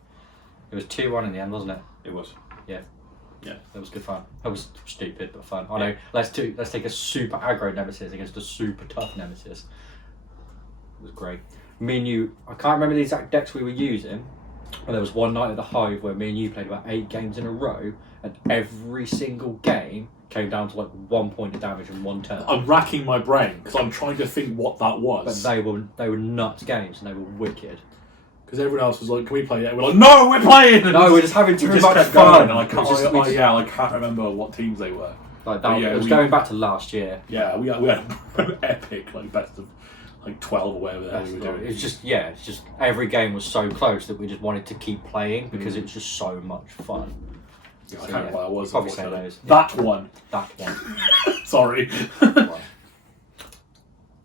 It was 2-1 in the end, wasn't it? It was. Yeah. Yeah. That was good fun. That was stupid, but fun. I know, let's take a super aggro Nemesis against a super tough Nemesis. It was great. Me and you, I can't remember the exact decks we were using, but there was one night at the Hive where me and you played about 8 games in a row, and every single game came down to 1 point of damage in 1 turn. I'm racking my brain because I'm trying to think what that was. But they were nuts games and they were wicked. Because everyone else was like, "Can we play it?" We're like, "No, we're playing!" No, we're just having too just much kept fun. going, and I can't remember what teams they were. It was going back to last year. Yeah, we had an epic best of 12 or whatever the hell we were doing. It's just every game was so close that we just wanted to keep playing because it was just so much fun. Yeah, I can't remember what that was. Probably say those. That one. Sorry.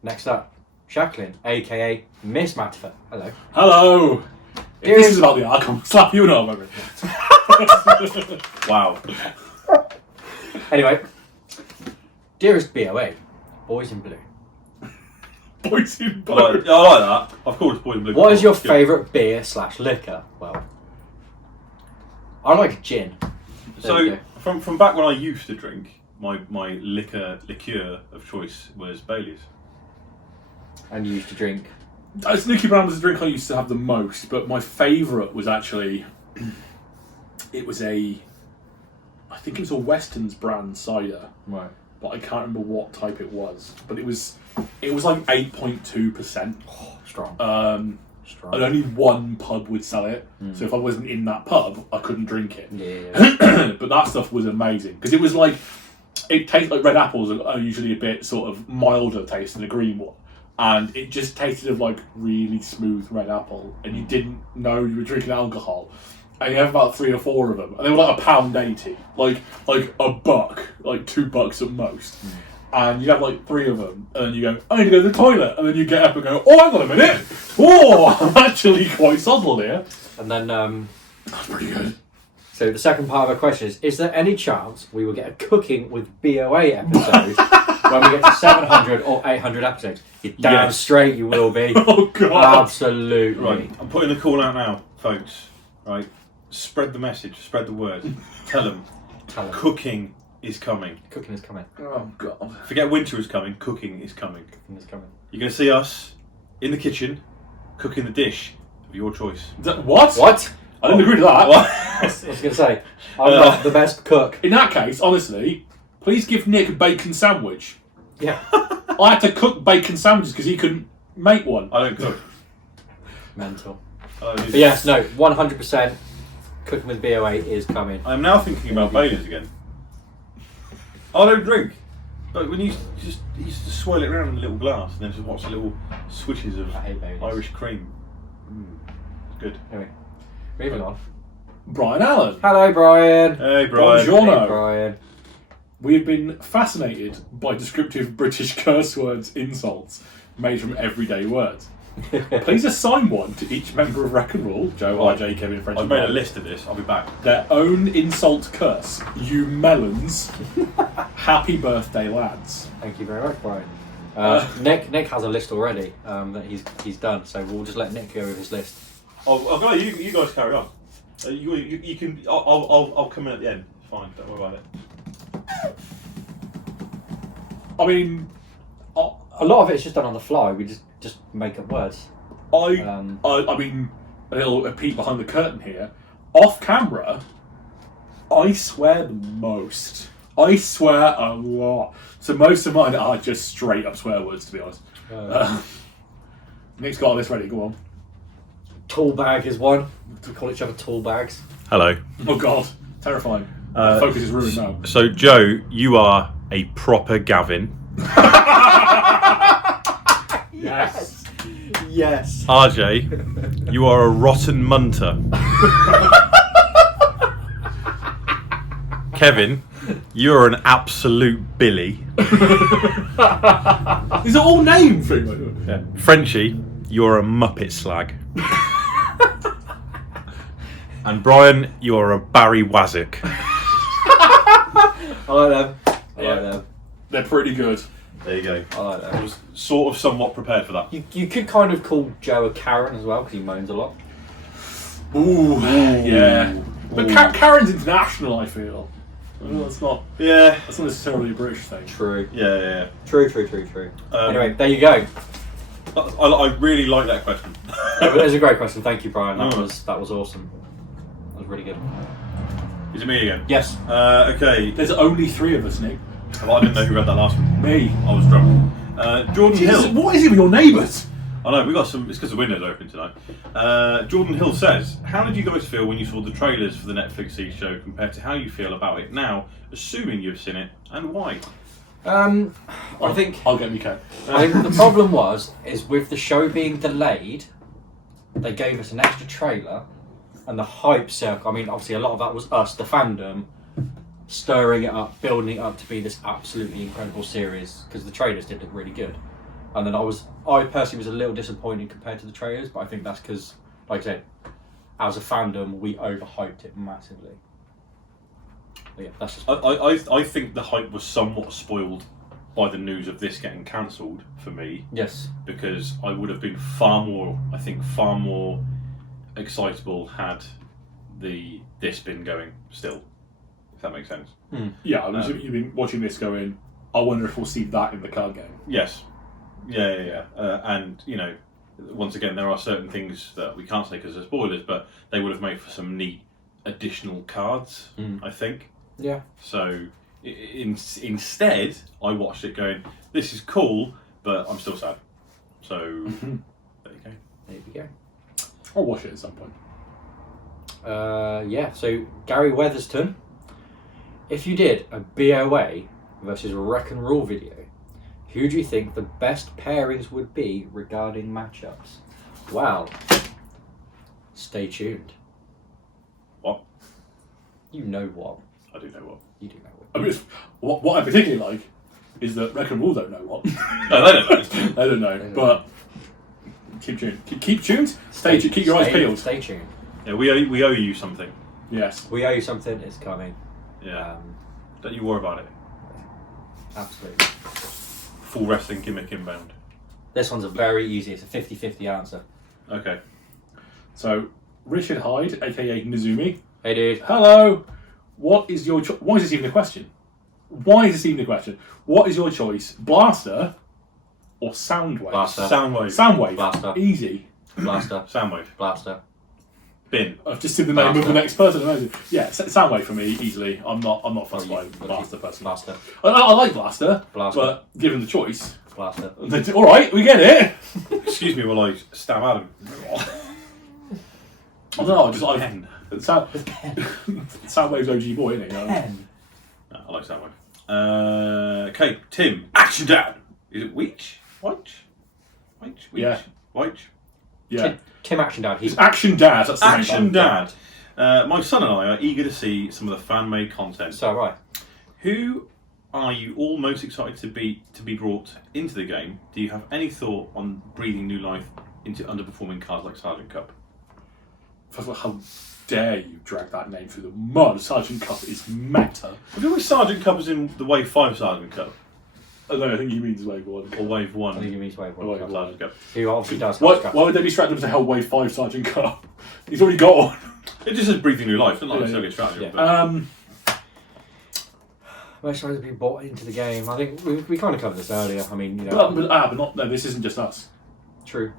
Next up, Jacqueline, aka Miss Matford. Hello. Hello. If this is about the Ark, I'll slap you and over. Wow. Anyway, dearest BOA, Boys in Blue. Boys in Blue. I like that. Of course, Boys in Blue. What is your favourite beer/liquor? Well, I like gin. So from back when I used to drink, my liqueur of choice was Bailey's. And you used to drink. Nicky Brown was the drink I used to have the most, but my favourite was actually I think it was a Weston's brand cider. Right. But I can't remember what type it was. But it was like 8.2%. Oh, strong. And only one pub would sell it. So if I wasn't in that pub, I couldn't drink it. Yeah. But that stuff was amazing because it was it tastes like red apples are usually a bit sort of milder taste than a green one. And it just tasted of really smooth red apple, and you didn't know you were drinking alcohol. and you have about 3 or 4 of them, and they were like £1.80, like $1, like $2 at most. And you have like 3 of them, and then you go, I need to go to the toilet, and then you get up and go, oh, hang on a minute, oh, I'm actually quite subtle here. And then, That's pretty good. so the second part of our question is there any chance we will get a cooking with BOA episode when we get to 700 or 800 episodes? You're damn straight you will be. Oh, God. Absolutely. Right, I'm putting the call out now, folks. Right, spread the message, spread the word. Tell them, cooking is coming. Cooking is coming. Oh, God. Forget winter is coming, cooking is coming. Cooking is coming. You're going to see us in the kitchen cooking the dish of your choice. What? What? I didn't agree to that. What? I was going to say, I'm not the best cook. In that case, honestly, please give Nick a bacon sandwich. Yeah. I had to cook bacon sandwiches because he couldn't make one. I don't cook. Mental. I don't do- But yes, no, 100% cooking with BOA is coming. I'm now thinking about Baileys again. I don't drink. But when you used to swirl it around in a little glass and then just watch the little swishes of I hate Baileys. Irish cream. It's good. Anyway, moving on. Brian Allen. Hello, Brian. Hey, Brian. Bonjour. Hey, Brian. We have been fascinated by descriptive British curse words insults made from everyday words. Please assign one to each member of Wreck and Roll, Joe, RJ, Kevin, French, I've and made a Brian. list of this. I'll be back. Their own insult curse. You melons. Happy birthday, lads. Thank you very much, Brian. Nick has a list already that he's done, so we'll just let Nick go with his list. Oh, you guys carry on. You can. I'll come in at the end. It's fine. Don't worry about it. I mean, A lot of it's just done on the fly. We just make up words. I mean, a little peek behind the curtain here. Off camera, I swear the most. I swear a lot. So most of mine are just straight up swear words, to be honest. Nick's got all this ready. Go on. Tool bag is one. We call each other tool bags. Hello. Oh God, terrifying. Focus is ruined now. So, Joe, you are a proper Gavin. Yes. Yes. RJ, you are a rotten munter. Kevin, you are an absolute Billy. These are all name things. Yeah. Frenchie, you're a Muppet slag. And Brian, you're a Barry Wazik. I like them. I Yeah. like them. They're pretty good. There you go. I like I them. was sort of somewhat prepared for that. You could kind of call Joe a Karen as well because he moans a lot. Ooh, yeah. But Karen's international, I feel. Well, that's not Yeah. necessarily a British thing. True. Yeah. True. Anyway, there you go. I really like that question. It was a great question. Thank you, Brian. That Oh. was awesome. That was really good. Is it me again? Yes. Okay. There's only 3 of us, Nick. Well, I didn't know who read that last one. Me. I was drunk. Jordan Jesus, Hill. what is it with your neighbours? I know, we got some. It's because the window's open tonight. Jordan Hill says, how did you guys feel when you saw the trailers for the Netflix C show compared to how you feel about it now, assuming you've seen it, and why? I think I'll get me Karen. I think the problem is with the show being delayed, they gave us an extra trailer, and the hype circle. I mean, obviously, a lot of that was us, the fandom, stirring it up, building it up to be this absolutely incredible series because the trailers did look really good. And then I personally was a little disappointed compared to the trailers, but I think that's because, like I said, as a fandom, we overhyped it massively. But yeah, that's just. I think the hype was somewhat spoiled by the news of this getting cancelled for me, Yes. because I would have been far more excitable had this been going still. If that makes sense. Yeah, you've been watching this going, I wonder if we'll see that in the card game. Yes. Yeah. And, you know, once again, there are certain things that we can't say because they're spoilers, but they would have made for some neat additional cards, I think. Yeah. So, instead, I watched it going, this is cool, but I'm still sad. So, there you go. There you go. I'll watch it at some point. Yeah, so Gary Weatherston, if you did a BOA versus Wreck and Roll video, who do you think the best pairings would be regarding matchups? Well, stay tuned. You know what? I do know what. You do know what. I mean, what I particularly like is that Wreck and Rule don't know what. No, they don't know. They don't know, but keep tuned. Keep tuned. Keep your eyes peeled. Stay tuned. Yeah, we owe you something. Yes. We owe you something. It's coming. Yeah. Don't you worry about it. Absolutely. Full wrestling gimmick inbound. This one's a very easy. It's a 50-50 answer. Okay. So Richard Hyde, aka Nizumi. Hey, dude. Hello. What is your why is this even a question? Why is this even a question? What is your choice? Blaster or Soundwave? Blaster. Soundwave. Soundwave. Blaster. Easy. Blaster. Soundwave. Blaster. Bin. I've just seen the name of Blaster. the next person. Yeah, Soundwave for me easily. I'm not fussed by you- Blaster personally. Blaster. I like Blaster, Blaster. but given the choice, Blaster. all right, we get it. Excuse me while I stab Adam. I don't know. Just Pen. Soundwave's OG boy, isn't he? Pen. No, I like Soundwave. Okay, Tim. Action Dad. Is it Weech? Weech? Yeah. Weech? Yeah. Tim Action Dad. It's Action Dad. That's the name. Action Dad. My son and I are eager to see some of the fan-made content. So right. Who are you all most excited to be brought into the game? Do you have any thought on breathing new life into underperforming cards like Sergeant Cup? First of all, how dare you drag that name through the mud? Sergeant Cup is meta. I feel like Sergeant Cup is in the Wave 5 Sergeant Cup. Oh, no, I think he means Wave 1. Or Wave 1 I think he means Wave Wave 1. one. Sergeant Cup. Who obviously does. Why would they be strapped up to hell Wave 5 Sergeant Cup? He's already got one. It just says breathing new life, doesn't it? Yeah, It's yeah. like a strategy. Yeah. But Most trying to be brought into the game. I think we kind of covered this earlier. I mean, you know. But not. No, this isn't just us. True.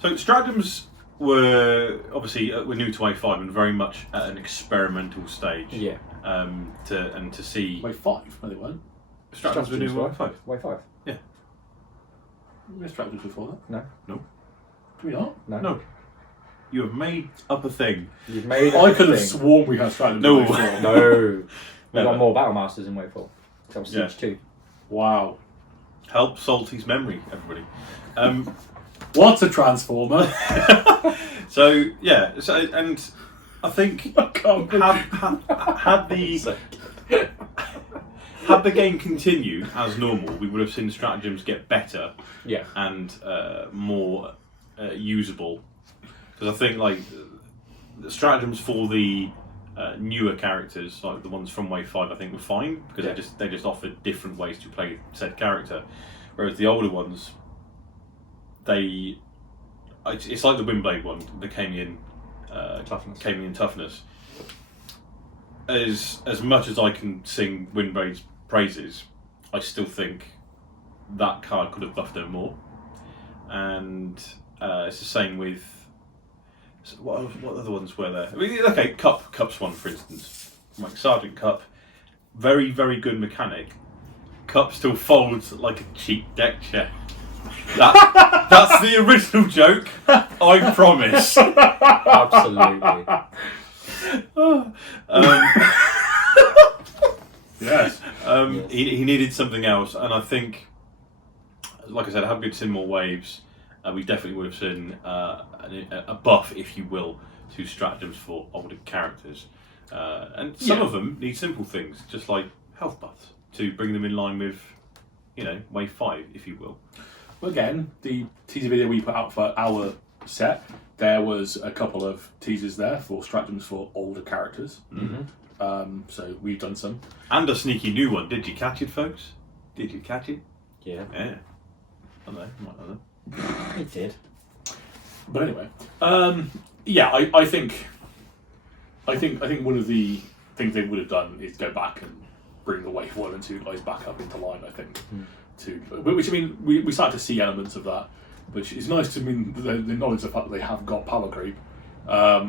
So stratagems were obviously we're new to Wave 5 and very much at an experimental stage. Yeah. To see Wave 5? No, they weren't. stratagems were new to Wave 5. Wave 5. We had strategies before that. No. Do we not? No. You have made up a thing. You've made. I could have thing. sworn we had strategies. No. in Wave 4. No. We Never. got more Battle Masters in Wave 4. That was Yeah. Siege 2. Wow. Help Salty's memory, everybody. What's a Transformer? So yeah, so and I think I can't believe- had the game continued as normal, we would have seen stratagems get better Yeah. and more usable. Because I think like the stratagems for the newer characters, like the ones from Wave 5, I think were fine because Yeah. they just offered different ways to play said character. Whereas the older ones, it's like the Windblade one that came in toughness. As much as I can sing Windblade's praises, I still think that card could have buffed her more. And it's the same with what other ones were there? I mean, okay, Cup's one for instance, like Sergeant Cup, very very good mechanic. Cup still folds like a cheap deck chair. That's the original joke. I promise. Absolutely. Yes. Yes. He needed something else, and I think, like I said, had we seen more waves, we definitely would have seen a buff, if you will, to stratagems for older characters. And some of them need simple things, just like health buffs, to bring them in line with, Wave 5, if you will. Again, the teaser video we put out for our set, there was a couple of teasers there for stratagems for older characters. Mm-hmm. So we've done some. And a sneaky new one. Did you catch it, folks? Did you catch it? Yeah. Yeah. I don't know. Might not know. It did. But anyway, I think one of the things they would have done is go back and bring the Wave 1 and 2 guys back up into line. I think, which I mean, we started to see elements of that, which is nice to mean the knowledge of the fact that they have got power creep, but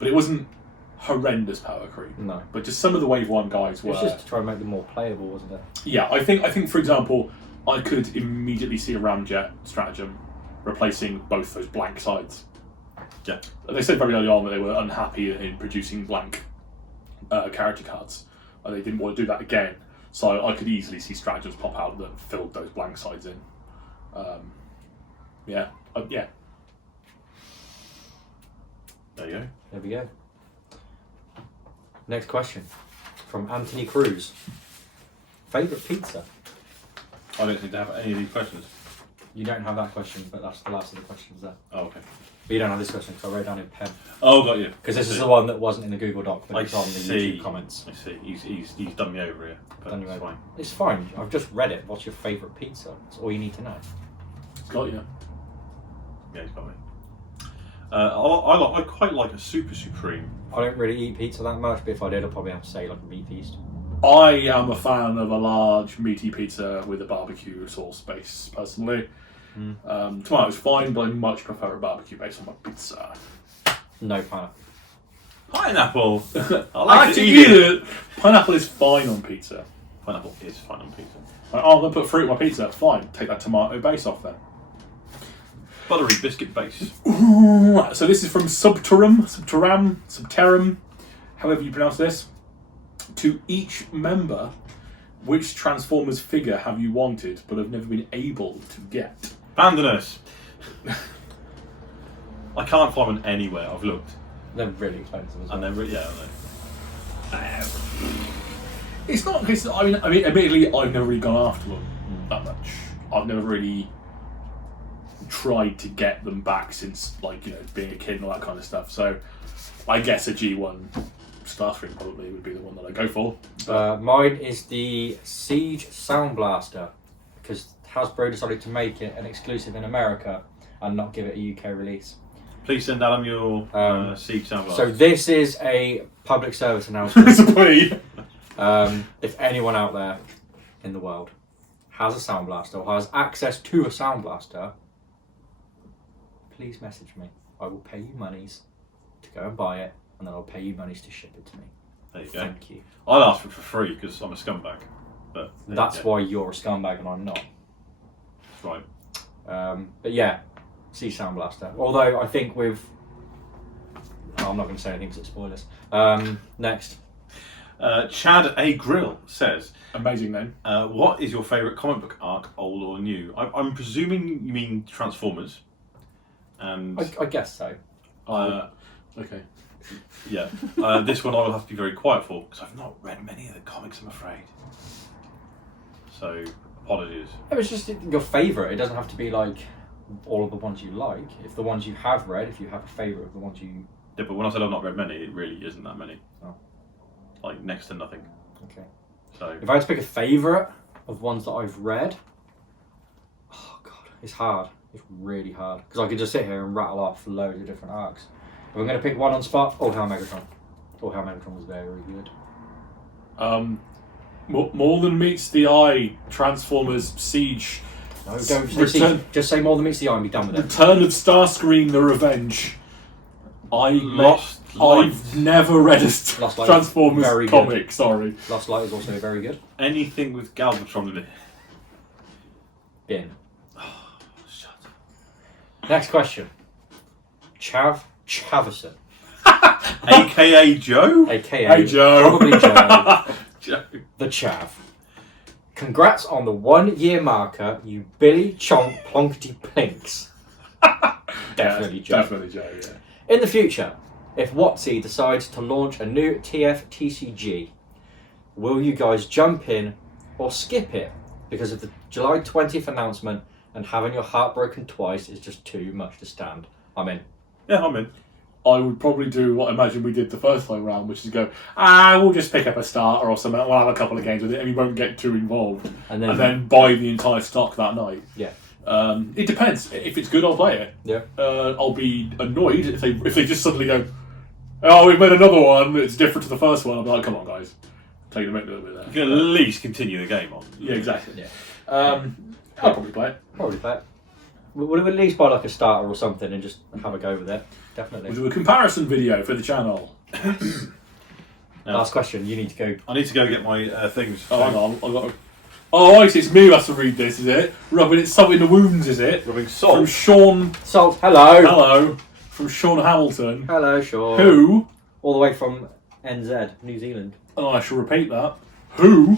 it wasn't horrendous power creep. No. But just some of the Wave 1 guys It were. was just to try and make them more playable, wasn't it? Yeah, I think for example, I could immediately see a Ramjet stratagem replacing both those blank sides. Yeah. They said very early on that they were unhappy in producing blank character cards, and they didn't want to do that again. So I could easily see stratagems pop out that filled those blank sides in. Yeah. There you go. There we go. Next question from Anthony Cruz. Favourite pizza? I don't seem to have any of these questions. You don't have that question, but that's the last of the questions there. Oh, okay. But you don't have this question because I wrote down in pen. Oh, got you. Because this is the one that wasn't in the Google Doc, but it's on the see. YouTube comments. I see. He's done me over here. But Done you it's over. fine. It's fine. I've just read it. What's your favourite pizza? That's all you need to know. Got you. Yeah, he's got me. I quite like a Super Supreme. I don't really eat pizza that much, but if I did, I'd probably have to say like a meat feast. I am a fan of a large meaty pizza with a barbecue sauce base, personally. Tomato's fine, but I much prefer a barbecue base on my pizza. No pineapple. Pineapple. I like to eat it. Pineapple is fine on pizza. Pineapple is fine on pizza. Like, oh, I'm going to put fruit on my pizza. Fine. Take that tomato base off then. Buttery biscuit base. Ooh, so this is from Subterram, however you pronounce this. To each member, which Transformers figure have you wanted but have never been able to get? Bandonus. I can't find one anywhere. I've looked. They're really expensive as well. And they're really, yeah, I It's not because I mean, admittedly, I've never really gone after them that much. I've never really tried to get them back since, like, you know, being a kid and all that kind of stuff. So, I guess a G1 Starscream probably would be the one that I go for. Mine is the Siege Sound Blaster because Hasbro decided to make it an exclusive in America and not give it a UK release. Please send Adam your Siege Sound So Blaster. this is a public service announcement. It's a plea. If anyone out there in the world has a Sound Blaster or has access to a Sound Blaster, please message me. I will pay you monies to go and buy it, and then I'll pay you monies to ship it to me. There you go. Thank you. I'd ask for it for free because I'm a scumbag. But That's why you're a scumbag and I'm not. Right. But yeah, see Sound Blaster. Although I think with... I'm not going to say anything because it's spoilers. Next. Chad A. Grill says, Amazing name. what is your favourite comic book arc, old or new? I'm presuming you mean Transformers. And I guess so. Okay. yeah, this one I will have to be very quiet for because I've not read many of the comics, I'm afraid. So, apologies. It was just your favourite. It doesn't have to be like all of the ones you like. If the ones you have read, if you have a favourite of the ones you... Yeah, but when I said I've not read many, it really isn't that many. Oh. Like, next to nothing. Okay. So, If I had to pick a favourite of ones that I've read, oh god, it's hard. It's really hard. Because I could just sit here and rattle off loads of different arcs. If I'm going to pick one on spot, All Hail Megatron. All Hail Megatron was very good. More than meets the eye, Transformers Siege. No, don't say Siege. Just say More Than Meets the Eye and be done with it. Return of Starscream: The Revenge. Lost Light. I've never read a Lost Light is Transformers very good. comic. Sorry. Lost Light is also very good. anything with Galvatron in it. Bin. Shut up. Next question. Chav Chavison. AKA Joe? AKA Hey, Joe. probably Joe. Joe. The Chav. Congrats on the 1 year marker, you Billy Chonk Plonkety Plinks. Definitely Joe. Definitely Joe, yeah. In the future, if WotC decides to launch a new TCG, will you guys jump in or skip it because of the July 20th announcement and having your heart broken twice is just too much to stand? I'm in. Yeah, I'm in. I would probably do what I imagine we did the first time round, which is go, we'll just pick up a starter or something, we'll have a couple of games with it and we won't get too involved. And then buy the entire stock that night. Yeah. It depends. If it's good, I'll play it. Yeah. I'll be annoyed if they just suddenly go, oh, we've made another one, it's different to the first one. I'll be like, come on, guys. Take the mick a little bit there. You can at least continue the game on. Yeah, exactly. Yeah. I'll probably play it. Probably play it. We'll at least buy like a starter or something and just have a go with it. Definitely. We'll do a comparison video for the channel. Last question. You need to go. I need to go get my things. Oh, hang on. I've got to... Oh, I see. It's me who has to read this, is it? Rubbing salt in the wounds, is it? Rubbing From salt. Sean... Salt. Hello. Hello. From Sean Hamilton. Hello, Sean. Who, All the way from NZ, New Zealand. and I shall repeat that, who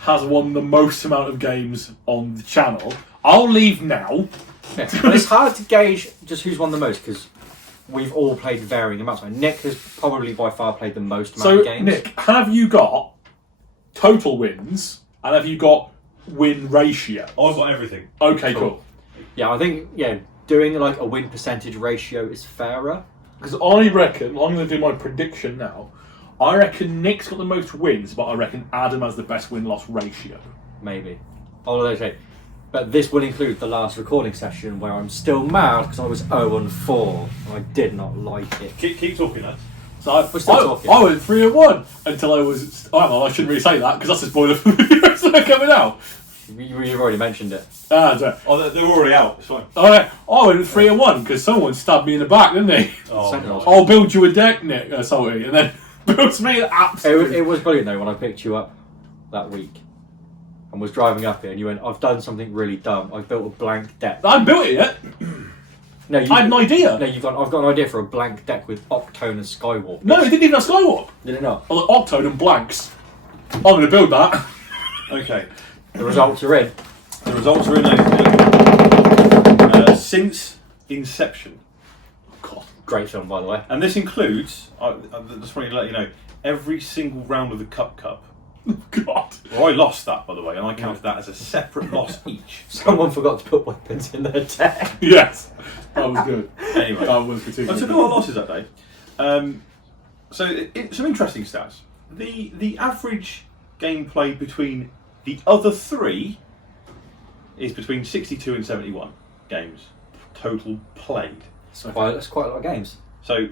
has won the most amount of games on the channel. I'll leave now. Yeah. But it's hard to gauge just who's won the most because we've all played varying amounts. Like Nick has probably by far played the most amount So, of games. Nick, have you got total wins and have you got win ratio? I've got everything. Okay, cool. Yeah, I think doing like a win percentage ratio is fairer. Because I reckon, I'm going to do my prediction now. I reckon Nick's got the most wins, but I reckon Adam has the best win-loss ratio. Maybe. Although they say, but this will include the last recording session where I'm still mad because I was 0-4 and I did not like it. Keep talking, lads. So We're still talking. I went 3-1 until I was. Oh, well, I shouldn't really say that because that's a spoiler for the videos that are coming out. You've already mentioned it. Oh, they're already out. It's fine. I went 3-1 because someone stabbed me in the back, didn't they? Oh, Sentinels. no. I'll build you a deck, Nick, Salty, and then builds me an absolute. It was brilliant though when I picked you up that week and was driving up here and you went, I've done something really dumb. I've built a blank deck. I haven't built it yet. No, I had an idea. No, I've got an idea for a blank deck with Octone and Skywarp. No, it didn't even have Skywarp. Did it not? I was like, Octone and blanks. I'm going to build that. Okay. The results are in. The results are in, ladies and gentlemen. Since inception. God. Great film, by the way. And this includes, I just want to let you know, every single round of the Cup. God. Well, I lost that, by the way, and I counted that as a separate loss each. Someone forgot to put weapons in their deck. Yes. That was good. Anyway, That was particularly I took a lot of losses that day. Some interesting stats. The average game played between the other three is between 62 and 71 games total played. That's quite a lot of games. So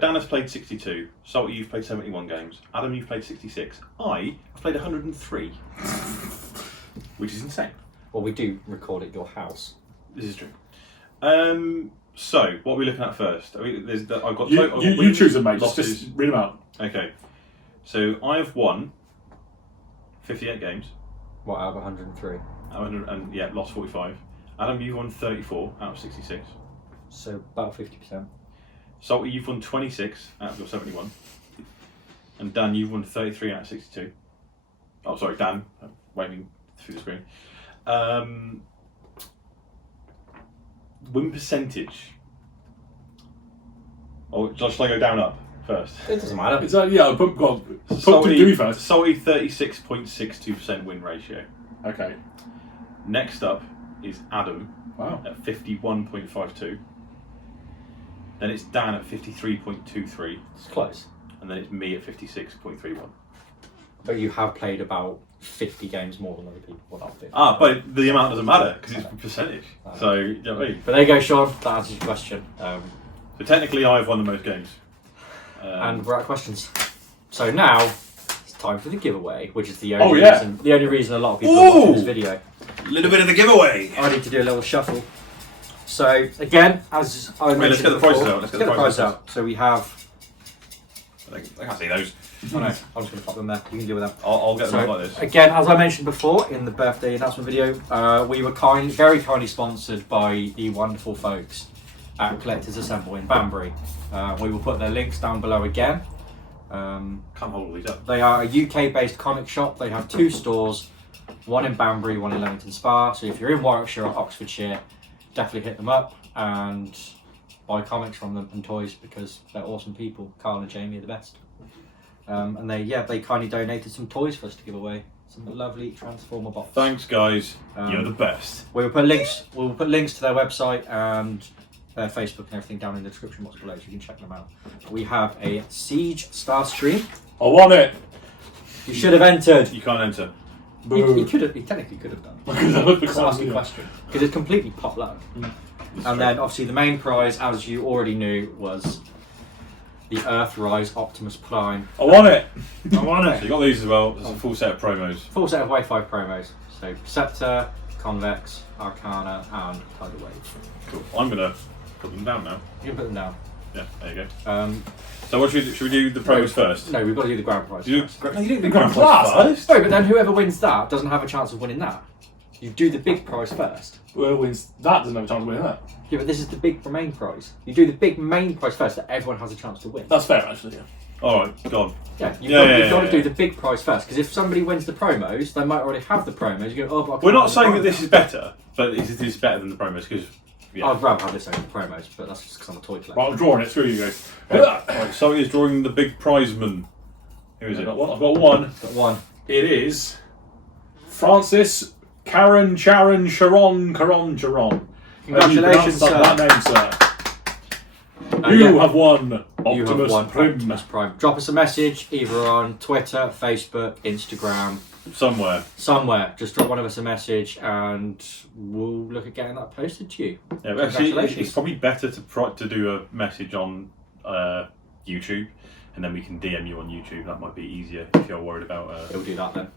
Dan has played 62. Salty, you've played 71 games. Adam, you've played 66. I have played 103, which is insane. Well, we do record at your house. This is true. So what are we looking at first? I've got You choose them, mate. losses. Just read them out. Okay. So I have won 58 games. What, out of 103? And lost 45. Adam, you've won 34 out of 66. So about 50%. Salty, you've won 26 out of your 71. And Dan, you've won 33 out of 62. Oh, sorry, Dan. I'm waving through the screen. Win percentage. Oh, shall I go down up first? It doesn't matter. Is that, yeah, put Salty, do me first. Salty 36.62% win ratio. Okay. Next up is Adam Wow. at 51.52. Then it's Dan at 53.23. It's close. And then it's me at 56.31. But you have played about 50 games more than other people. Well, not 50. But the amount doesn't matter because it's a percentage. So, you know what I mean? But there you go, Sean. That answers your question. So technically I've won the most games. And we're out of questions. So now it's time for the giveaway, which is the only reason a lot of people are watching this video. A little bit of the giveaway. I need to do a little shuffle. So again, as I mentioned let's get the before, prices out. Let's get the prices out. So we have. I can't see those. Oh no, I'm just going to pop them there. You can deal with them. I'll get them out like this. Again, as I mentioned before in the birthday announcement video, we were very kindly sponsored by the wonderful folks at Collectors Assemble in Banbury. We will put their links down below again. Can't hold all these up. They are a UK-based comic shop. They have 2 stores, one in Banbury, one in Leamington Spa. So if you're in Warwickshire or Oxfordshire, definitely hit them up and buy comics from them and toys because they're awesome people. Carl and Jamie are the best. And they kindly donated some toys for us to give away. Some lovely Transformer boxes. Thanks, guys. You're the best. We will put links. We will put links to their website and their Facebook and everything down in the description box below, so you can check them out. We have a Siege Star Stream. I want it. You should have entered. You can't enter. You could have. You technically could have done. Just ask a question because it's completely pop low. And then obviously the main prize, as you already knew, was the Earthrise Optimus Prime. I want it. I want So you got these as well. There's a full set of promos. Full set of Wave 5 promos. So Perceptor, Convex, Arcana, and Tidal Wave. Cool. I'm gonna put them down now. You can put them down. Yeah, there you go. So what should we do? The promos first. No, we've got to do the grand prize. You first. do the grand prize prize first. No, but then whoever wins that doesn't have a chance of winning that. You do the big prize first. Whoever wins that doesn't have a chance of winning that. Yeah, but this is the big main prize. You do the big main prize first, that everyone has a chance to win. That's fair, actually. Yeah. All right, go on. Yeah, you've Yeah, got to yeah. do the big prize first, because if somebody wins the promos, they might already have the promos. You go, oh, but I We're can't not have the saying that prize. this is better, but it is better than the promos because Yeah. I'd rather have this over the promos, but that's just because I'm a toy collector. Right, I'm drawing it through you guys. Right, so he's drawing the big prizeman. Who is I've it? got one. Got one. It is Francis Karen Sharon Sharon Caron Sharon. Congratulations, sir. That name, sir. You have won You have Optimus won Prime. Optimus Prime. Drop us a message either on Twitter, Facebook, Instagram, Somewhere. Just drop one of us a message, and we'll look at getting that posted to you. Yeah, but actually, Congratulations. it's probably better to do a message on YouTube, and then we can DM you on YouTube. That might be easier if you're worried about. We'll do that then.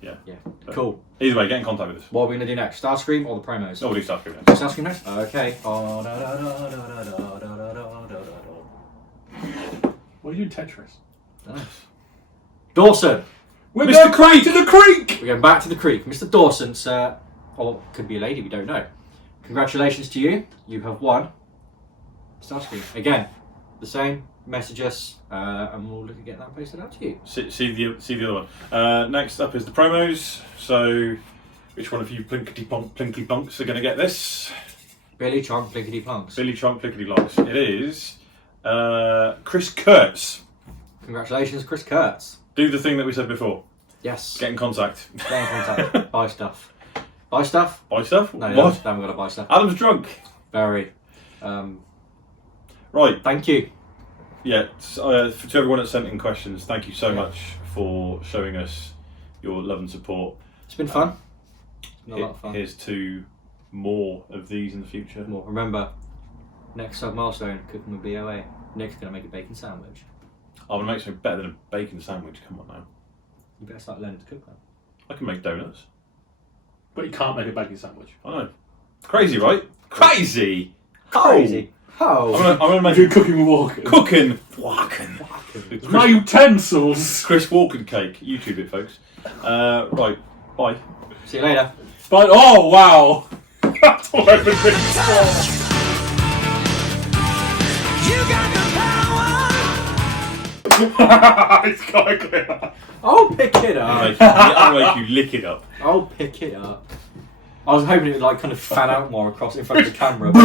Yeah. But Cool. Either way, get in contact with us. What are we going to do next? Starscream or the promos? No, we'll do stuff next. Starscream next? Okay. What are you doing, Tetris? Dawson! We're Mr. going to the creek! We're going back to the creek. Mr. Dawson, sir, or could be a lady, we don't know. Congratulations to you. You have won Starscream. Again, the same. Message us, and we'll look at getting that posted out to you. See the other one. Next up is the promos. So, which one of you plinkety plunks are going to get this? Billy Chonk Plinkety Plunks. Billy Chonk plinkety plunks. It is Chris Kurtz. Congratulations, Chris Kurtz. Do the thing that we said before. Yes. Get in contact. Get in contact. Buy stuff. Buy stuff? Buy stuff? No, What? they haven't got to buy stuff. Adam's drunk. Very. Right. Thank you. Yeah, to everyone that sent in questions, thank you so much for showing us your love and support. It's been fun. It's been a lot of fun. Here's to more of these in the future. More. Remember, next sub milestone, cooking with BOA. Nick's going to make a bacon sandwich. I want to make something better than a bacon sandwich. Come on now. You better start learning to cook that. I can make donuts. But you can't make a bacon sandwich. I know. Crazy, right? Crazy! Crazy. How? I'm gonna make You're cooking with Walken. cooking. Walken. My utensils! Chris Walken cake. YouTube it, folks. Right. Bye. See you later. But, oh, wow! That's what I've been waiting for. It's quite clear. I'll pick it up. I'll make you lick it up. I'll pick it up. I was hoping it would like kind of fan out more across in front of the camera. But